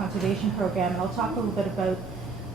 Conservation Program, and I'll talk a little bit about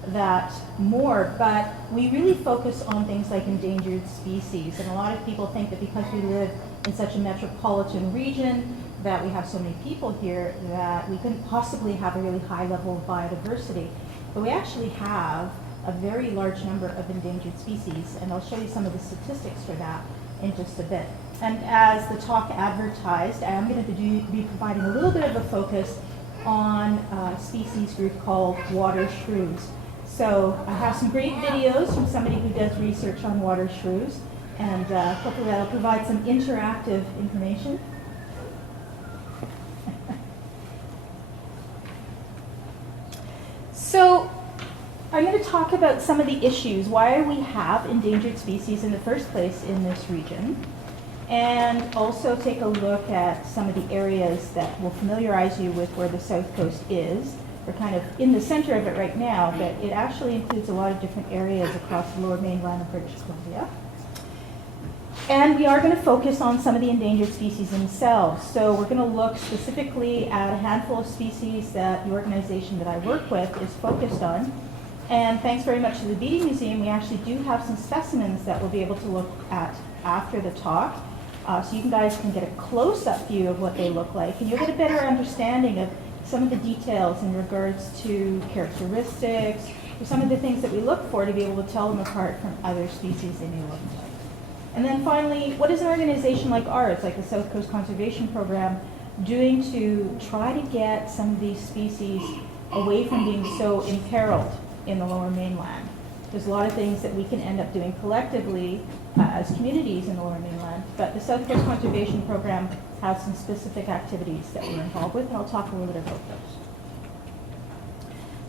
that more, but we really focus on things like endangered species, and a lot of people think that because we live in such a metropolitan region, that we have so many people here, that we couldn't possibly have a really high level of biodiversity. But we actually have a very large number of endangered species, and I'll show you some of the statistics for that in just a bit. And as the talk advertised, I am going to be providing a little bit of a focus on a species group called water shrews. So I have some great videos from somebody who does research on water shrews, and hopefully that'll provide some interactive information. So I'm going to talk about some of the issues, why we have endangered species in the first place in this region, and also take a look at some of the areas that will familiarize you with where the South Coast is. We're kind of in the center of it right now, but it actually includes a lot of different areas across the Lower Mainland of British Columbia. And we are going to focus on some of the endangered species themselves. So we're going to look specifically at a handful of species that the organization that I work with is focused on. And thanks very much to the Beatty Museum, we actually do have some specimens that we'll be able to look at after the talk. So you guys can get a close-up view of what they look like, and you'll get a better understanding of some of the details in regards to characteristics, or some of the things that we look for to be able to tell them apart from other species they may look like. And then finally, what is an organization like ours, like the South Coast Conservation Program, doing to try to get some of these species away from being so imperiled in the Lower Mainland? There's a lot of things that we can end up doing collectively as communities in the Lower Mainland, but the South Coast Conservation Program has some specific activities that we're involved with, and I'll talk a little bit about those.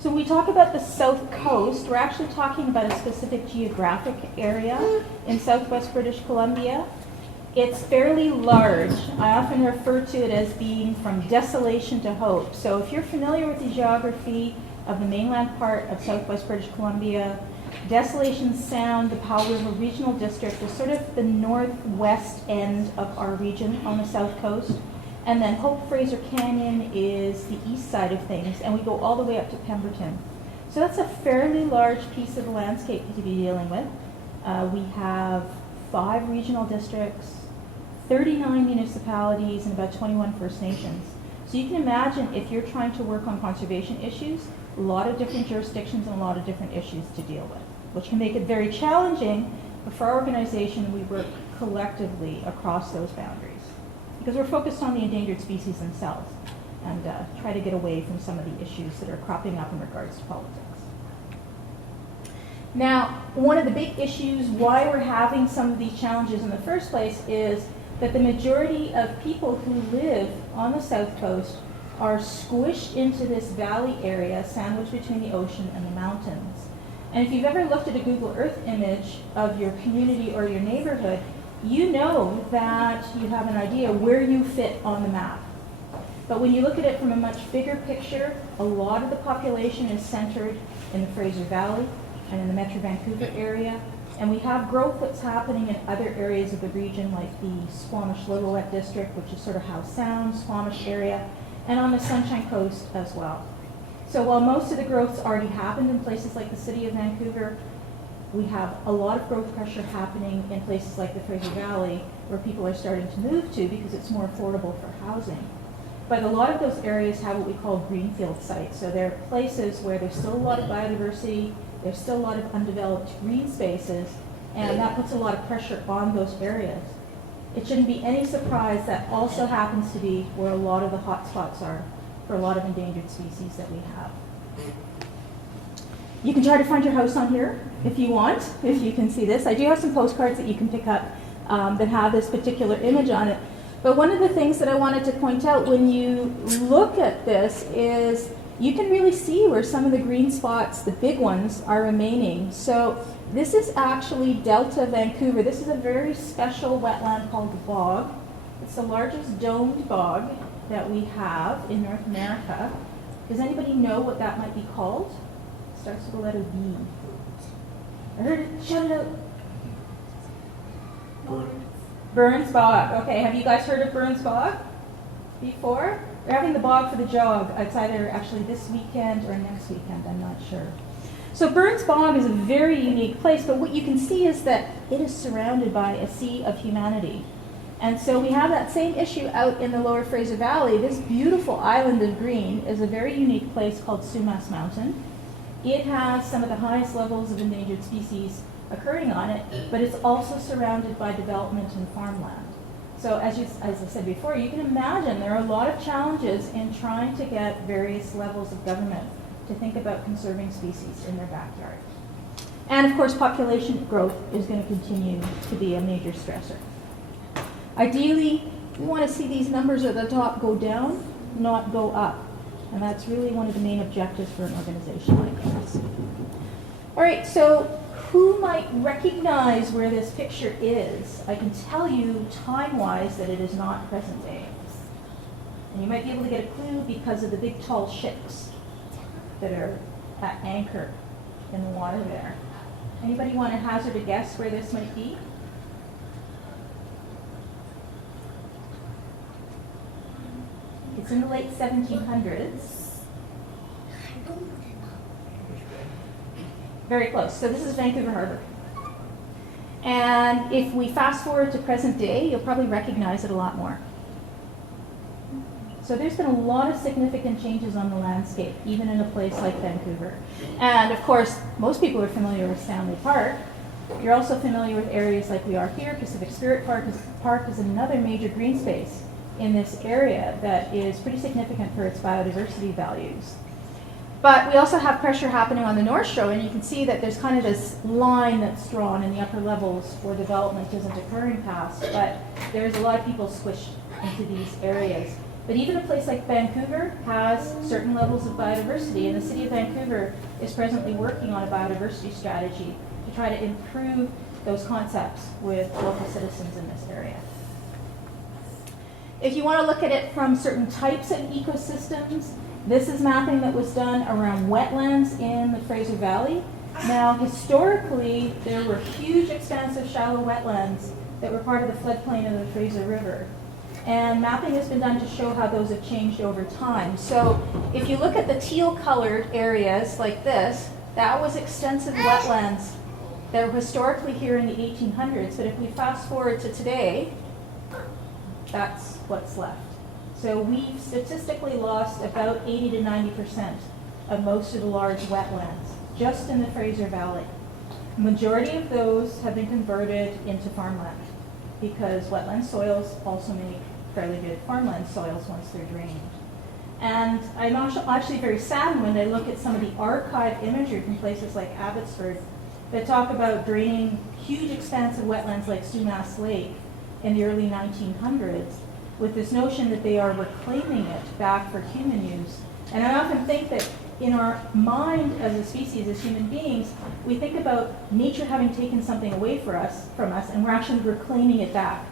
So when we talk about the South Coast, we're actually talking about a specific geographic area in southwest British Columbia. It's fairly large. I often refer to it as being from desolation to hope. So if you're familiar with the geography of the mainland part of southwest British Columbia, Desolation Sound, the Powell River Regional District, is sort of the northwest end of our region on the South Coast. And then Hope Fraser Canyon is the east side of things, and we go all the way up to Pemberton. So that's a fairly large piece of the landscape to be dealing with. We have 5 regional districts, 39 municipalities, and about 21 First Nations. So you can imagine if you're trying to work on conservation issues, a lot of different jurisdictions and a lot of different issues to deal with, which can make it very challenging, but for our organization, we work collectively across those boundaries, because we're focused on the endangered species themselves and try to get away from some of the issues that are cropping up in regards to politics. Now, one of the big issues why we're having some of these challenges in the first place is that the majority of people who live on the South Coast are squished into this valley area sandwiched between the ocean and the mountains. And if you've ever looked at a Google Earth image of your community or your neighborhood, you know that you have an idea where you fit on the map. But when you look at it from a much bigger picture, a lot of the population is centered in the Fraser Valley and in the Metro Vancouver area. And we have growth that's happening in other areas of the region, like the Squamish Lillooet District, which is sort of Howe Sound, Squamish area, and on the Sunshine Coast as well. So while most of the growth's already happened in places like the city of Vancouver, we have a lot of growth pressure happening in places like the Fraser Valley, where people are starting to move to because it's more affordable for housing. But a lot of those areas have what we call greenfield sites. So they're places where there's still a lot of biodiversity, there's still a lot of undeveloped green spaces, and that puts a lot of pressure on those areas. It shouldn't be any surprise that also happens to be where a lot of the hot spots are for a lot of endangered species that we have. You can try to find your house on here if you want, if you can see this. I do have some postcards that you can pick up that have this particular image on it. But one of the things that I wanted to point out when you look at this is you can really see where some of the green spots, the big ones, are remaining. So this is actually Delta Vancouver. This is a very special wetland called the bog. It's the largest domed bog that we have in North America. Does anybody know what that might be called? It starts with the letter B. I heard it. Shout it out. Burns Bog. Okay, have you guys heard of Burns Bog before? We're having the bog for the jog. It's either actually this weekend or next weekend, I'm not sure. So Burns Bog is a very unique place, but what you can see is that it is surrounded by a sea of humanity. And so we have that same issue out in the Lower Fraser Valley. This beautiful island of green is a very unique place called Sumas Mountain. It has some of the highest levels of endangered species occurring on it, but it's also surrounded by development and farmland. So as I said before, you can imagine there are a lot of challenges in trying to get various levels of government to think about conserving species in their backyard. And of course, population growth is going to continue to be a major stressor. Ideally, we want to see these numbers at the top go down, not go up. And that's really one of the main objectives for an organization like this. All right, so who might recognize where this picture is? I can tell you time-wise that it is not present day. And you might be able to get a clue because of the big tall ships that are at anchor in the water there. Anybody want to hazard a guess where this might be? It's in the late 1700s. Very close. So this is Vancouver Harbor. And if we fast forward to present day, you'll probably recognize it a lot more. So there's been a lot of significant changes on the landscape, even in a place like Vancouver. And of course, most people are familiar with Stanley Park. You're also familiar with areas like we are here. Pacific Spirit Park is another major green space in this area that is pretty significant for its biodiversity values. But we also have pressure happening on the North Shore, and you can see that there's kind of this line that's drawn in the upper levels where development isn't occurring past, but there's a lot of people squished into these areas. But even a place like Vancouver has certain levels of biodiversity, and the city of Vancouver is presently working on a biodiversity strategy to try to improve those concepts with local citizens in this area. If you want to look at it from certain types of ecosystems, this is mapping that was done around wetlands in the Fraser Valley. Now, historically, there were huge, expansive, shallow wetlands that were part of the floodplain of the Fraser River. And mapping has been done to show how those have changed over time. So if you look at the teal-colored areas like this, that was extensive wetlands that were historically here in the 1800s. But if we fast forward to today, that's what's left. So we've statistically lost about 80 to 90% of most of the large wetlands just in the Fraser Valley. The majority of those have been converted into farmland because wetland soils also make fairly good farmland soils once they're drained. And I'm actually very saddened when I look at some of the archived imagery from places like Abbotsford that talk about draining huge expansive wetlands like Sumas Lake in the early 1900s with this notion that they are reclaiming it back for human use. And I often think that in our mind as a species, as human beings, we think about nature having taken something away from us, and we're actually reclaiming it back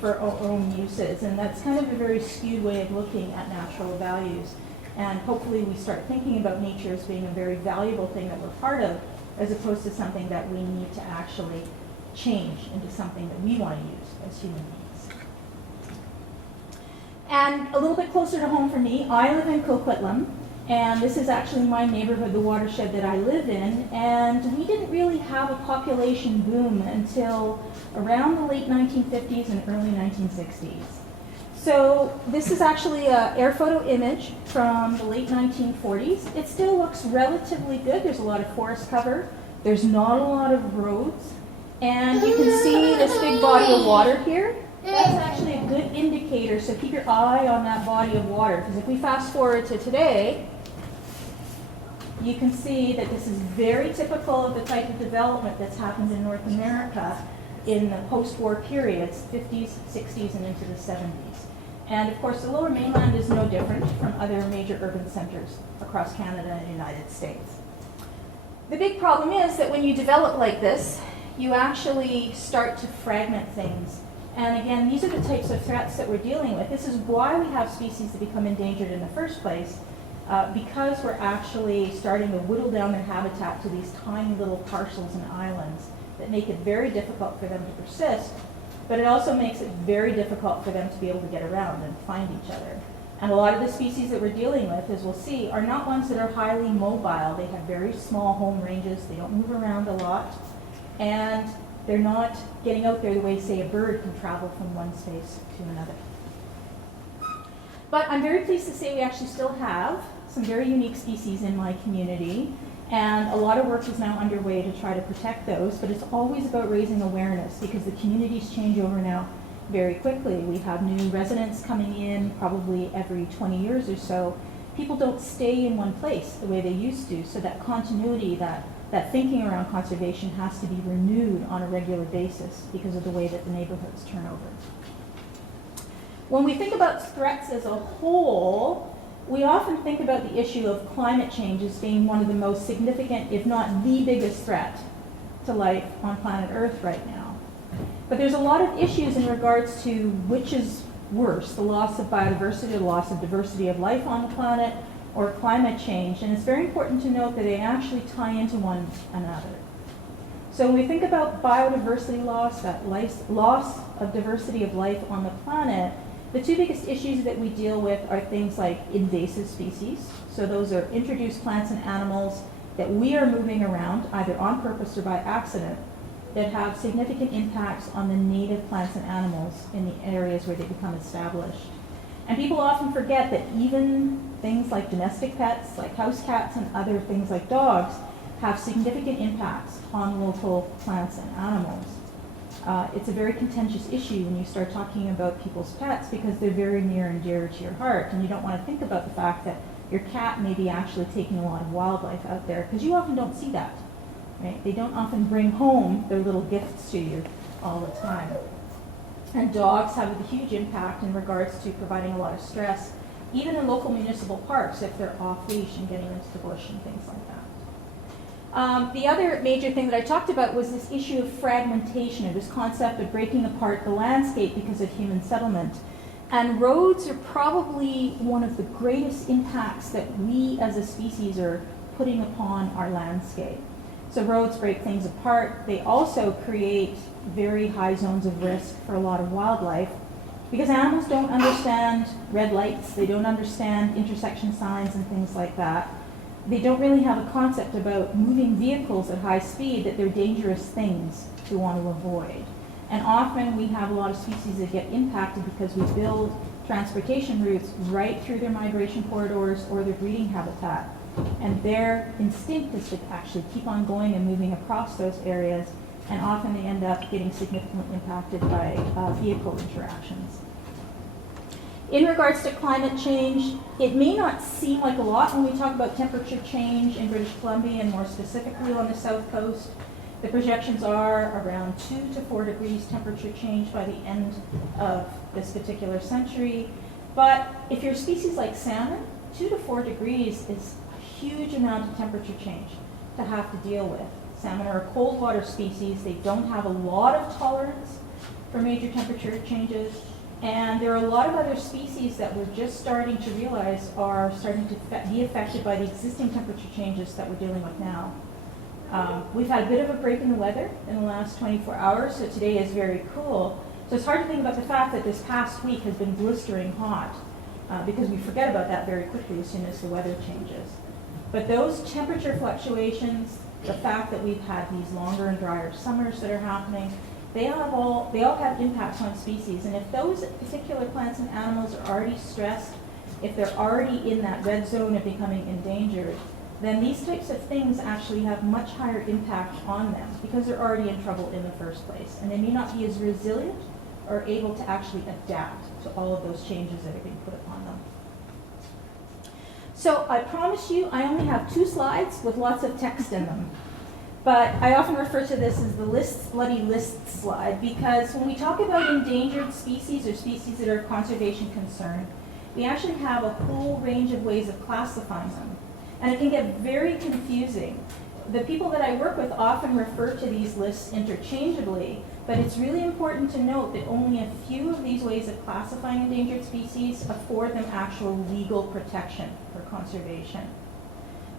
for our own uses. And that's kind of a very skewed way of looking at natural values. And hopefully we start thinking about nature as being a very valuable thing that we're part of, as opposed to something that we need to actually change into something that we want to use as human beings. And a little bit closer to home for me, I live in Coquitlam, and this is actually my neighborhood, the watershed that I live in, and we didn't really have a population boom until around the late 1950s and early 1960s. So this is actually an air photo image from the late 1940s. It still looks relatively good. There's a lot of forest cover. There's not a lot of roads. And you can see this big body of water here. That's actually a good indicator, so keep your eye on that body of water, because if we fast forward to today, you can see that this is very typical of the type of development that's happened in North America in the post-war periods, 50s, 60s, and into the 70s. And of course, the Lower Mainland is no different from other major urban centers across Canada and the United States. The big problem is that when you develop like this, you actually start to fragment things. And again, these are the types of threats that we're dealing with. This is why we have species that become endangered in the first place, because we're actually starting to whittle down their habitat to these tiny little parcels and islands that make it very difficult for them to persist, but it also makes it very difficult for them to be able to get around and find each other. And a lot of the species that we're dealing with, as we'll see, are not ones that are highly mobile. They have very small home ranges, they don't move around a lot, and they're not getting out there the way, say, a bird can travel from one space to another. But I'm very pleased to say we actually still have some very unique species in my community, and a lot of work is now underway to try to protect those, but it's always about raising awareness because the communities change over now very quickly. We have new residents coming in probably every 20 years or so. People don't stay in one place the way they used to, so that continuity, that thinking around conservation has to be renewed on a regular basis because of the way that the neighborhoods turn over. When we think about threats as a whole, we often think about the issue of climate change as being one of the most significant, if not the biggest threat to life on planet Earth right now. But there's a lot of issues in regards to which is worse, the loss of biodiversity, the loss of diversity of life on the planet, or climate change. And it's very important to note that they actually tie into one another. So when we think about biodiversity loss, that loss of diversity of life on the planet, the two biggest issues that we deal with are things like invasive species. So those are introduced plants and animals that we are moving around, either on purpose or by accident, that have significant impacts on the native plants and animals in the areas where they become established. And people often forget that even things like domestic pets, like house cats and other things like dogs, have significant impacts on local plants and animals. It's a very contentious issue when you start talking about people's pets because they're very near and dear to your heart, and you don't want to think about the fact that your cat may be actually taking a lot of wildlife out there, because you often don't see that. Right? They don't often bring home their little gifts to you all the time. And dogs have a huge impact in regards to providing a lot of stress, even in local municipal parks if they're off leash and getting into the bush and things like that. The other major thing that I talked about was this issue of fragmentation, or this concept of breaking apart the landscape because of human settlement. And roads are probably one of the greatest impacts that we as a species are putting upon our landscape. So roads break things apart. They also create very high zones of risk for a lot of wildlife because animals don't understand red lights. They don't understand intersection signs and things like that. They don't really have a concept about moving vehicles at high speed, that they're dangerous things to want to avoid. And often we have a lot of species that get impacted because we build transportation routes right through their migration corridors or their breeding habitat. And their instinct is to actually keep on going and moving across those areas, and often they end up getting significantly impacted by vehicle interactions. In regards to climate change, it may not seem like a lot when we talk about temperature change in British Columbia and more specifically on the south coast. The projections are around 2 to 4 degrees temperature change by the end of this particular century. But if you're a species like salmon, 2 to 4 degrees is huge amount of temperature change to have to deal with. Salmon are a cold water species. They don't have a lot of tolerance for major temperature changes. And there are a lot of other species that we're just starting to realize are starting to be affected by the existing temperature changes that we're dealing with now. We've had a bit of a break in the weather in the last 24 hours, so today is very cool. So it's hard to think about the fact that this past week has been blistering hot because we forget about that very quickly as soon as the weather changes. But those temperature fluctuations, the fact that we've had these longer and drier summers that are happening, they all have impacts on species. And if those particular plants and animals are already stressed, if they're already in that red zone of becoming endangered, then these types of things actually have much higher impact on them because they're already in trouble in the first place. And they may not be as resilient or able to actually adapt to all of those changes that are being put upon them. So I promise you, I only have 2 slides with lots of text in them. But I often refer to this as the bloody list slide because when we talk about endangered species or species that are of conservation concern, we actually have a whole range of ways of classifying them. And it can get very confusing. The people that I work with often refer to these lists interchangeably, but it's really important to note that only a few of these ways of classifying endangered species afford them actual legal protection for conservation.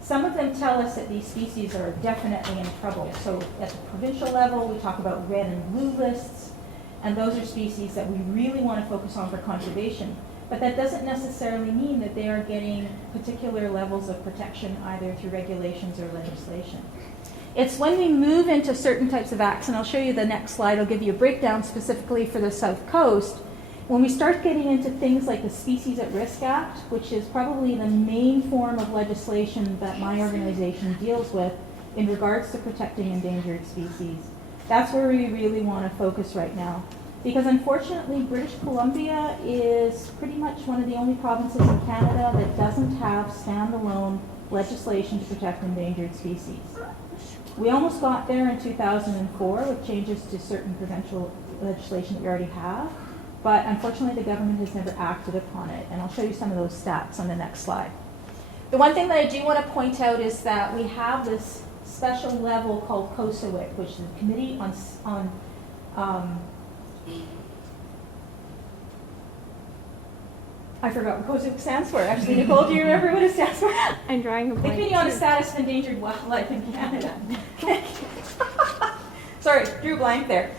Some of them tell us that these species are definitely in trouble. So at the provincial level, we talk about red and blue lists, and those are species that we really want to focus on for conservation. But that doesn't necessarily mean that they are getting particular levels of protection either through regulations or legislation. It's when we move into certain types of acts, and I'll show you the next slide, I'll give you a breakdown specifically for the South Coast. When we start getting into things like the Species at Risk Act, which is probably the main form of legislation that my organization deals with in regards to protecting endangered species, that's where we really want to focus right now. Because unfortunately, British Columbia is pretty much one of the only provinces in Canada that doesn't have standalone legislation to protect endangered species. We almost got there in 2004 with changes to certain provincial legislation that we already have, but unfortunately the government has never acted upon it, and I'll show you some of those stats on the next slide. The one thing that I do want to point out is that we have this special level called COSAWIC, which is the Committee on I forgot what COSAWIC stands for. Actually, Nicole, do you remember what it stands for? I'm drawing a blank. The Committee on the Status of Endangered Wildlife in Canada. Sorry, drew a blank there.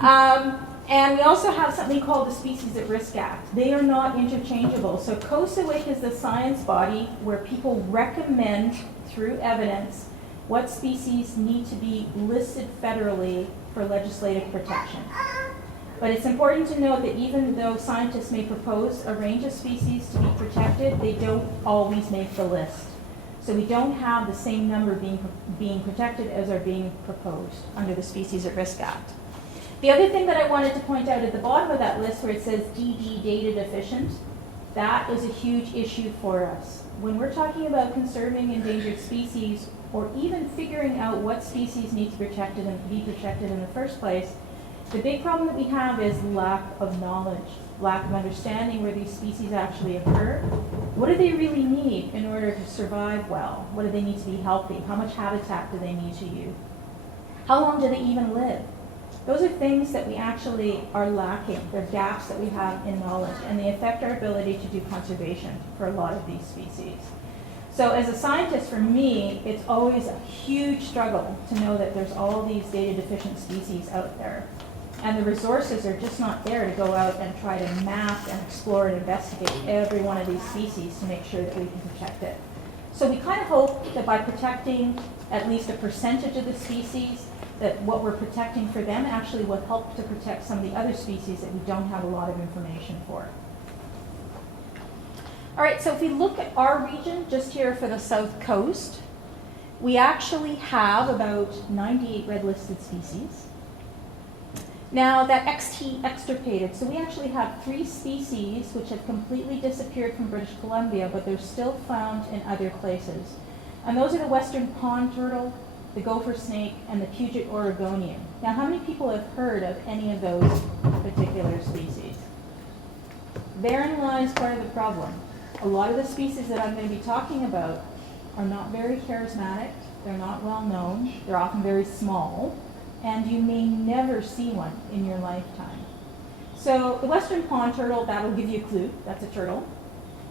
And we also have something called the Species at Risk Act. They are not interchangeable. So COSAWIC is the science body where people recommend through evidence what species need to be listed federally for legislative protection. But it's important to note that even though scientists may propose a range of species to be protected, they don't always make the list. So we don't have the same number being protected as are being proposed under the Species at Risk Act. The other thing that I wanted to point out at the bottom of that list where it says DD data deficient, that is a huge issue for us. When we're talking about conserving endangered species or even figuring out what species need to be protected in the first place, the big problem that we have is lack of knowledge, lack of understanding where these species actually occur. What do they really need in order to survive well? What do they need to be healthy? How much habitat do they need to use? How long do they even live? Those are things that we actually are lacking. They're gaps that we have in knowledge, and they affect our ability to do conservation for a lot of these species. So as a scientist, for me, it's always a huge struggle to know that there's all these data deficient species out there. And the resources are just not there to go out and try to map and explore and investigate every one of these species to make sure that we can protect it. So we kind of hope that by protecting at least a percentage of the species, that what we're protecting for them actually will help to protect some of the other species that we don't have a lot of information for. All right, so if we look at our region just here for the South Coast, we actually have about 98 red listed species. Now that XT extirpated, so we actually have 3 species which have completely disappeared from British Columbia, but they're still found in other places. And those are the western pond turtle, the gopher snake, and the Puget Oregonian. Now how many people have heard of any of those particular species? Therein lies part of the problem. A lot of the species that I'm going to be talking about are not very charismatic, they're not well known, they're often very small, and you may never see one in your lifetime. So the western pond turtle, that'll give you a clue, that's a turtle.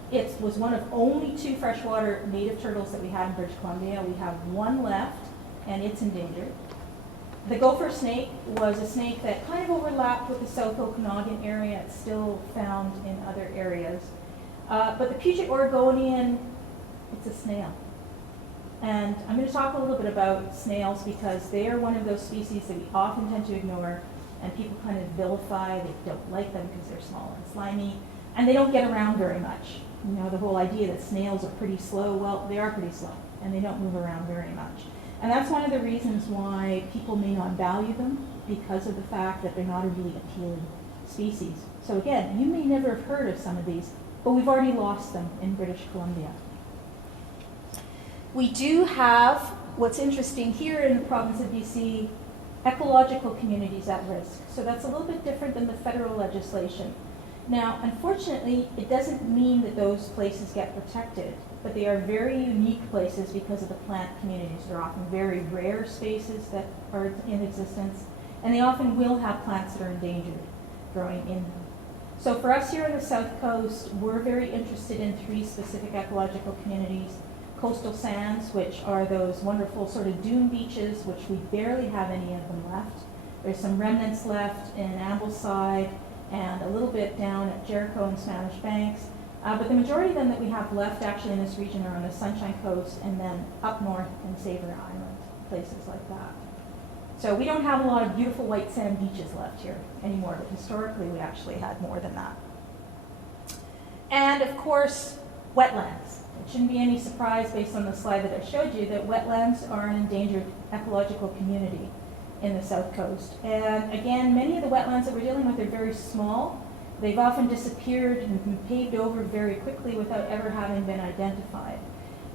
It was one of only 2 freshwater native turtles that we had in British Columbia. We have 1 left, and it's endangered. The gopher snake was a snake that kind of overlapped with the South Okanagan area. It's still found in other areas. But the Puget Oregonian, it's a snail. And I'm going to talk a little bit about snails because they are one of those species that we often tend to ignore, and people kind of vilify. They don't like them because they're small and slimy, and they don't get around very much. You know, the whole idea that snails are pretty slow, well, they are pretty slow, and they don't move around very much. And that's one of the reasons why people may not value them, because of the fact that they're not a really appealing species. So again, you may never have heard of some of these, but we've already lost them in British Columbia. We do have, what's interesting here in the province of BC, ecological communities at risk. So that's a little bit different than the federal legislation. Now, unfortunately, it doesn't mean that those places get protected, but they are very unique places because of the plant communities. They're often very rare spaces that are in existence, and they often will have plants that are endangered growing in them. So for us here on the South Coast, we're very interested in 3 specific ecological communities. Coastal sands, which are those wonderful sort of dune beaches, which we barely have any of them left. There's some remnants left in Ambleside and a little bit down at Jericho and Spanish Banks. But the majority of them that we have left actually in this region are on the Sunshine Coast and then up north in Savory Island, places like that. So we don't have a lot of beautiful white sand beaches left here anymore, but historically we actually had more than that. And of course, wetlands. It shouldn't be any surprise based on the slide that I showed you that wetlands are an endangered ecological community in the South Coast. And again, many of the wetlands that we're dealing with are very small. They've often disappeared and been paved over very quickly without ever having been identified.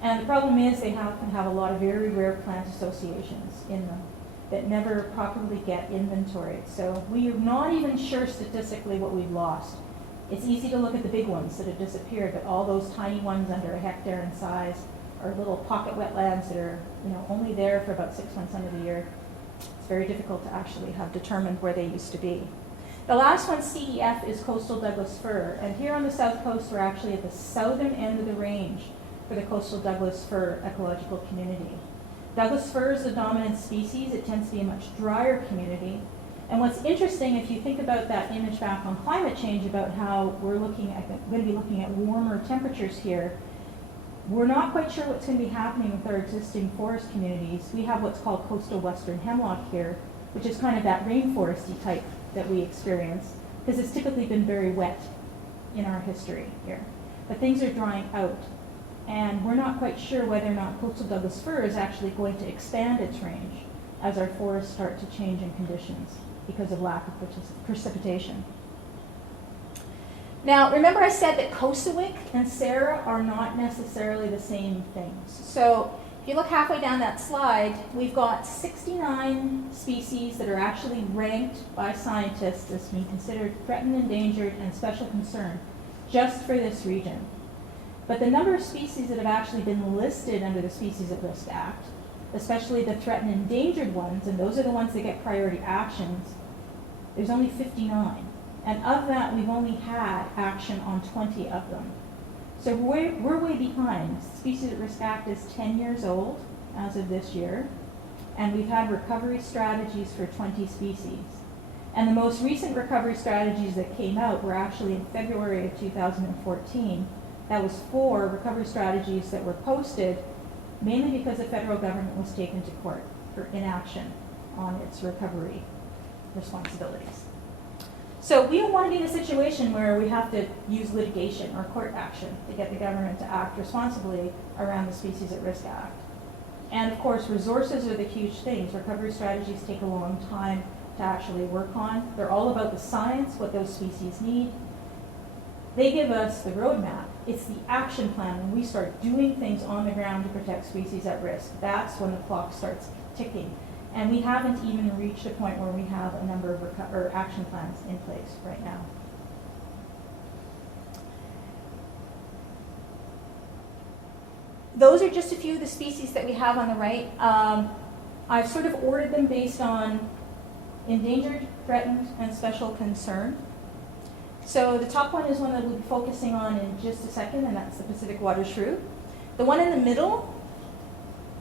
And the problem is they often have a lot of very rare plant associations in them that never properly get inventoried. So we are not even sure statistically what we've lost. It's easy to look at the big ones that have disappeared, but all those tiny ones under a hectare in size are little pocket wetlands that are, only there for about 6 months under the year. It's very difficult to actually have determined where they used to be. The last one, CEF, is coastal Douglas fir. And here on the South Coast, we're actually at the southern end of the range for the coastal Douglas fir ecological community. Douglas fir is the dominant species. It tends to be a much drier community. And what's interesting, if you think about that image back on climate change, about how we're going to be looking at warmer temperatures here, we're not quite sure what's going to be happening with our existing forest communities. We have what's called coastal western hemlock here, which is kind of that rainforesty type that we experience, because it's typically been very wet in our history here. But things are drying out, and we're not quite sure whether or not coastal Douglas fir is actually going to expand its range as our forests start to change in conditions because of lack of precipitation. Now, remember I said that Cosawick and Sarah are not necessarily the same things. So if you look halfway down that slide, we've got 69 species that are actually ranked by scientists as being considered threatened, endangered, and special concern just for this region. But the number of species that have actually been listed under the Species at Risk Act, especially the threatened and endangered ones, and those are the ones that get priority actions, there's only 59. And of that, we've only had action on 20 of them. So we're way behind. The Species at Risk Act is 10 years old as of this year, and we've had recovery strategies for 20 species. And the most recent recovery strategies that came out were actually in February of 2014. That was 4 recovery strategies that were posted, mainly because the federal government was taken to court for inaction on its recovery responsibilities. So we don't want to be in a situation where we have to use litigation or court action to get the government to act responsibly around the Species at Risk Act. And of course, resources are the huge things. Recovery strategies take a long time to actually work on. They're all about the science, what those species need. They give us the roadmap. It's the action plan when we start doing things on the ground to protect species at risk. That's when the clock starts ticking. And we haven't even reached a point where we have a number of action plans in place right now. Those are just a few of the species that we have on the right. I've sort of ordered them based on endangered, threatened, and special concern. So the top one is one that we'll be focusing on in just a second, and that's the Pacific water shrew. The one in the middle,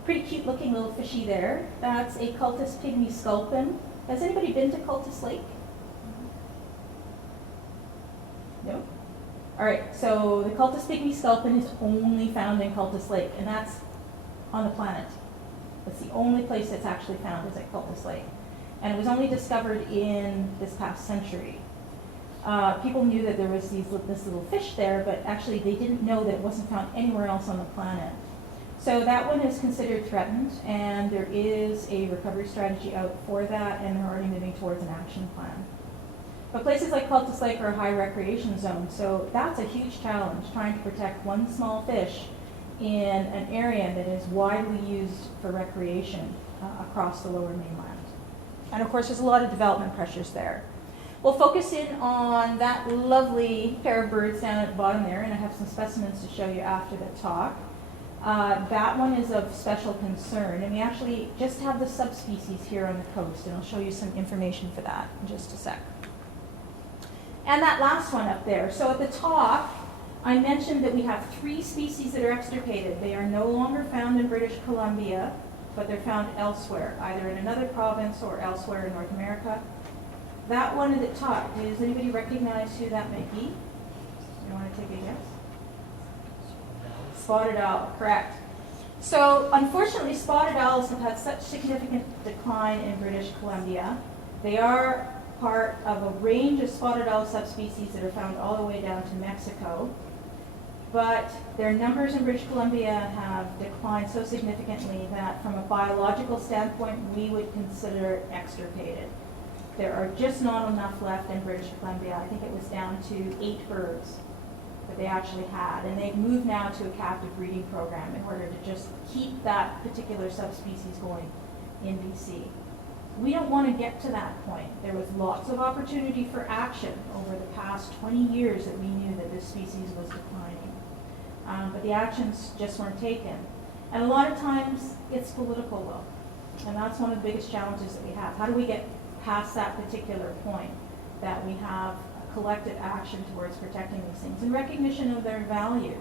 pretty cute looking little fishy there, that's a cultus pygmy sculpin. Has anybody been to Cultus Lake? No? All right, so the cultus pygmy sculpin is only found in Cultus Lake, and that's on the planet. That's the only place that's actually found is at Cultus Lake. And it was only discovered in this past century. People knew that there was this little fish there, but actually they didn't know that it wasn't found anywhere else on the planet. So that one is considered threatened, and there is a recovery strategy out for that, and they're already moving towards an action plan. But places like Cultus Lake are a high recreation zone, so that's a huge challenge, trying to protect one small fish in an area that is widely used for recreation across the Lower Mainland. And of course, there's a lot of development pressures there. We'll focus in on that lovely pair of birds down at the bottom there, and I have some specimens to show you after the talk. That one is of special concern, and we actually just have the subspecies here on the coast, and I'll show you some information for that in just a sec. And that last one up there. So at the top, I mentioned that we have 3 species that are extirpated. They are no longer found in British Columbia, but they're found elsewhere, either in another province or elsewhere in North America. that one at the top, does anybody recognize who that may be? You want to take a guess? Spotted owl, correct. So unfortunately, spotted owls have had such significant decline in British Columbia. They are part of a range of spotted owl subspecies that are found all the way down to Mexico. But their numbers in British Columbia have declined so significantly that from a biological standpoint, we would consider extirpated. There are just not enough left in British Columbia. I think it was down to 8 birds that they actually had. And they've moved now to a captive breeding program in order to just keep that particular subspecies going in BC. We don't want to get to that point. There was lots of opportunity for action over the past 20 years that we knew that this species was declining. But the actions just weren't taken. And a lot of times it's political will. And that's one of the biggest challenges that we have. How do we get past that particular point that we have collective action towards protecting these things in recognition of their value,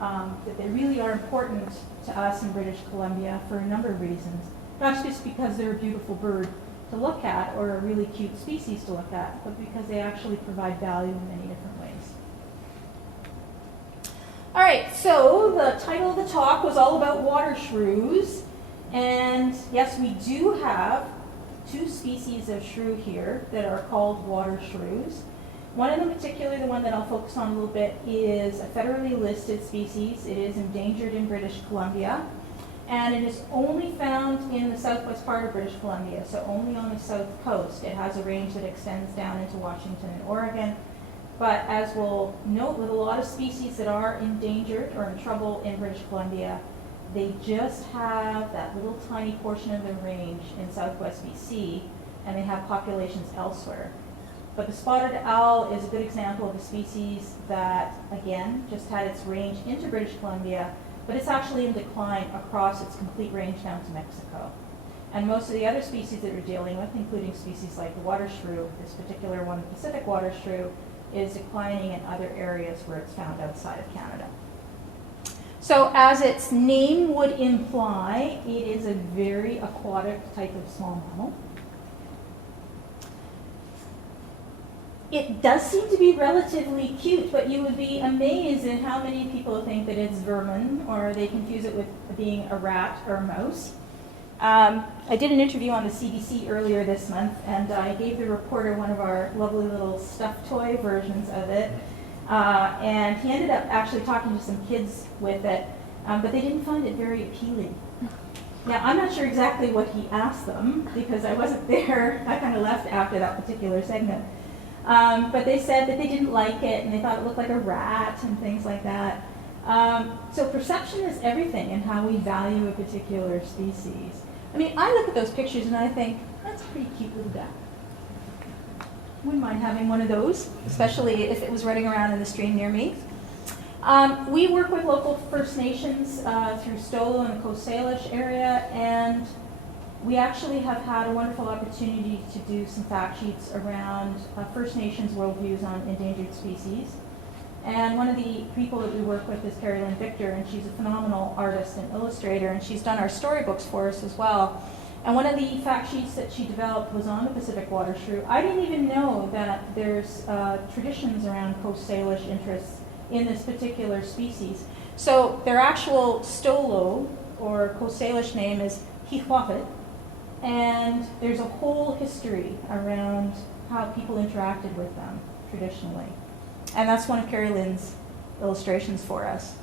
that they really are important to us in British Columbia for a number of reasons. Not just because they're a beautiful bird to look at or a really cute species to look at, but because they actually provide value in many different ways. All right, so the title of the talk was all about water shrews. And yes, we do have 2 species of shrew here that are called water shrews. One of them, particularly the one that I'll focus on a little bit, is a federally listed species. It is endangered in British Columbia. And it is only found in the southwest part of British Columbia, so only on the south coast. It has a range that extends down into Washington and Oregon. But as we'll note with a lot of species that are endangered or in trouble in British Columbia, they just have that little tiny portion of their range in southwest BC, and they have populations elsewhere. But the spotted owl is a good example of a species that, again, just had its range into British Columbia, but it's actually in decline across its complete range down to Mexico. And most of the other species that we're dealing with, including species like the water shrew, this particular one, the Pacific water shrew, is declining in other areas where it's found outside of Canada. So as its name would imply, it is a very aquatic type of small mammal. It does seem to be relatively cute, but you would be amazed at how many people think that it's vermin, or they confuse it with being a rat or a mouse. I did an interview on the CBC earlier this month, and I gave the reporter one of our lovely little stuffed toy versions of it, and he ended up actually talking to some kids with it, but they didn't find it very appealing. Now, I'm not sure exactly what he asked them, because I wasn't there. I kind of left after that particular segment. But they said that they didn't like it, and they thought it looked like a rat and things like that. So perception is everything in how we value a particular species. I mean, I look at those pictures and I think, that's a pretty cute little guy. Wouldn't mind having one of those, especially if it was running around in the stream near me. We work with local First Nations through Stolo and the Coast Salish area, and we actually have had a wonderful opportunity to do some fact sheets around First Nations worldviews on endangered species. And one of the people that we work with is Carrie Lynn Victor, and she's a phenomenal artist and illustrator, and she's done our storybooks for us as well. And one of the fact sheets that she developed was on the Pacific water shrew. I didn't even know that there's traditions around Coast Salish interests in this particular species. So their actual Stolo, or Coast Salish name, is Hihuapit, and there's a whole history around how people interacted with them traditionally. And that's one of Carrie Lynn's illustrations for us.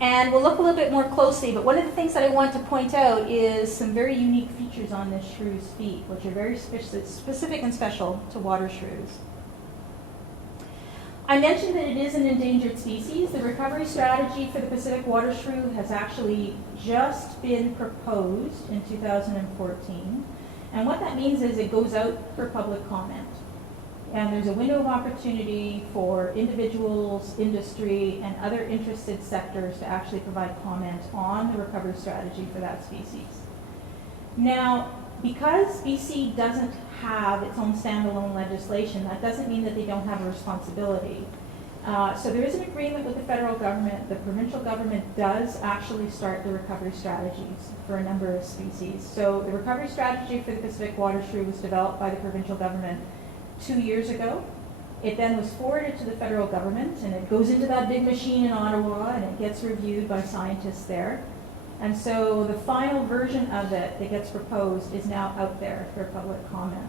And we'll look a little bit more closely, but one of the things that I want to point out is some very unique features on this shrew's feet, which are very specific and special to water shrews. I mentioned that it is an endangered species. The recovery strategy for the Pacific water shrew has actually just been proposed in 2014. And what that means is it goes out for public comment. And there's a window of opportunity for individuals, industry, and other interested sectors to actually provide comment on the recovery strategy for that species. Now, because BC doesn't have its own standalone legislation, that doesn't mean that they don't have a responsibility. So there is an agreement with the federal government. The provincial government does actually start the recovery strategies for a number of species. So the recovery strategy for the Pacific water shrew was developed by the provincial government 2 years ago. It then was forwarded to the federal government, and it goes into that big machine in Ottawa, and it gets reviewed by scientists there. And so the final version of it that gets proposed is now out there for public comment.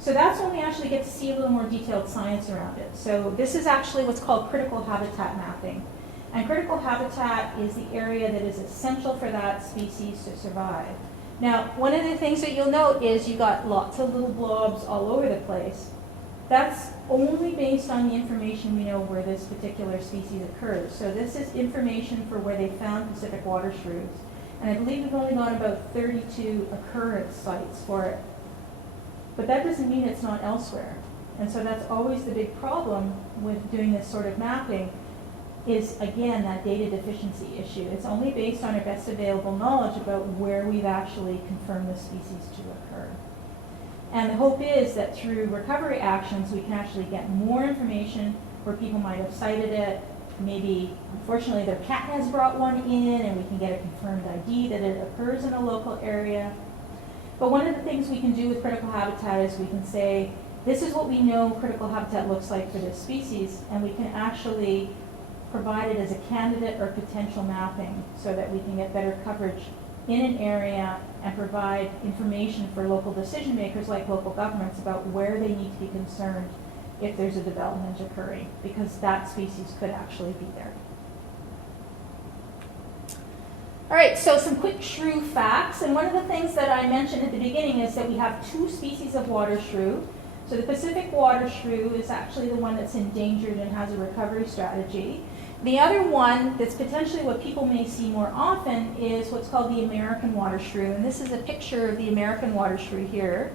So that's when we actually get to see a little more detailed science around it. So this is actually what's called critical habitat mapping. And critical habitat is the area that is essential for that species to survive. Now, one of the things that you'll note is you've got lots of little blobs all over the place. That's only based on the information we know where this particular species occurs. So this is information for where they found Pacific water shrews. And I believe we've only got about 32 occurrence sites for it. But that doesn't mean it's not elsewhere. And so that's always the big problem with doing this sort of mapping is, again, that data deficiency issue. It's only based on our best available knowledge about where we've actually confirmed the species to occur. And the hope is that through recovery actions, we can actually get more information where people might have cited it. Maybe, unfortunately, their cat has brought one in, and we can get a confirmed ID that it occurs in a local area. But one of the things we can do with critical habitat is we can say, this is what we know critical habitat looks like for this species, and we can actually provide it as a candidate or potential mapping so that we can get better coverage in an area and provide information for local decision makers like local governments about where they need to be concerned if there's a development occurring, because that species could actually be there. All right, so some quick shrew facts. And one of the things that I mentioned at the beginning is that we have 2 species of water shrew. So the Pacific water shrew is actually the one that's endangered and has a recovery strategy. The other one that's potentially what people may see more often is what's called the American water shrew. And this is a picture of the American water shrew here.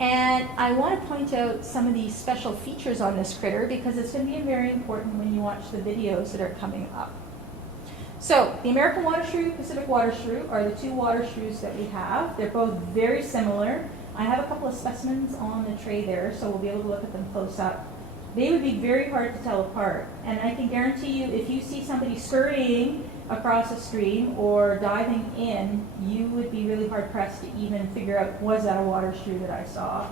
And I want to point out some of these special features on this critter because it's going to be very important when you watch the videos that are coming up. So the American water shrew, Pacific water shrew are the 2 water shrews that we have. They're both very similar. I have a couple of specimens on the tray there, so we'll be able to look at them close up. They would be very hard to tell apart. And I can guarantee you, if you see somebody scurrying across a stream or diving in, you would be really hard pressed to even figure out, was that a water shrew that I saw?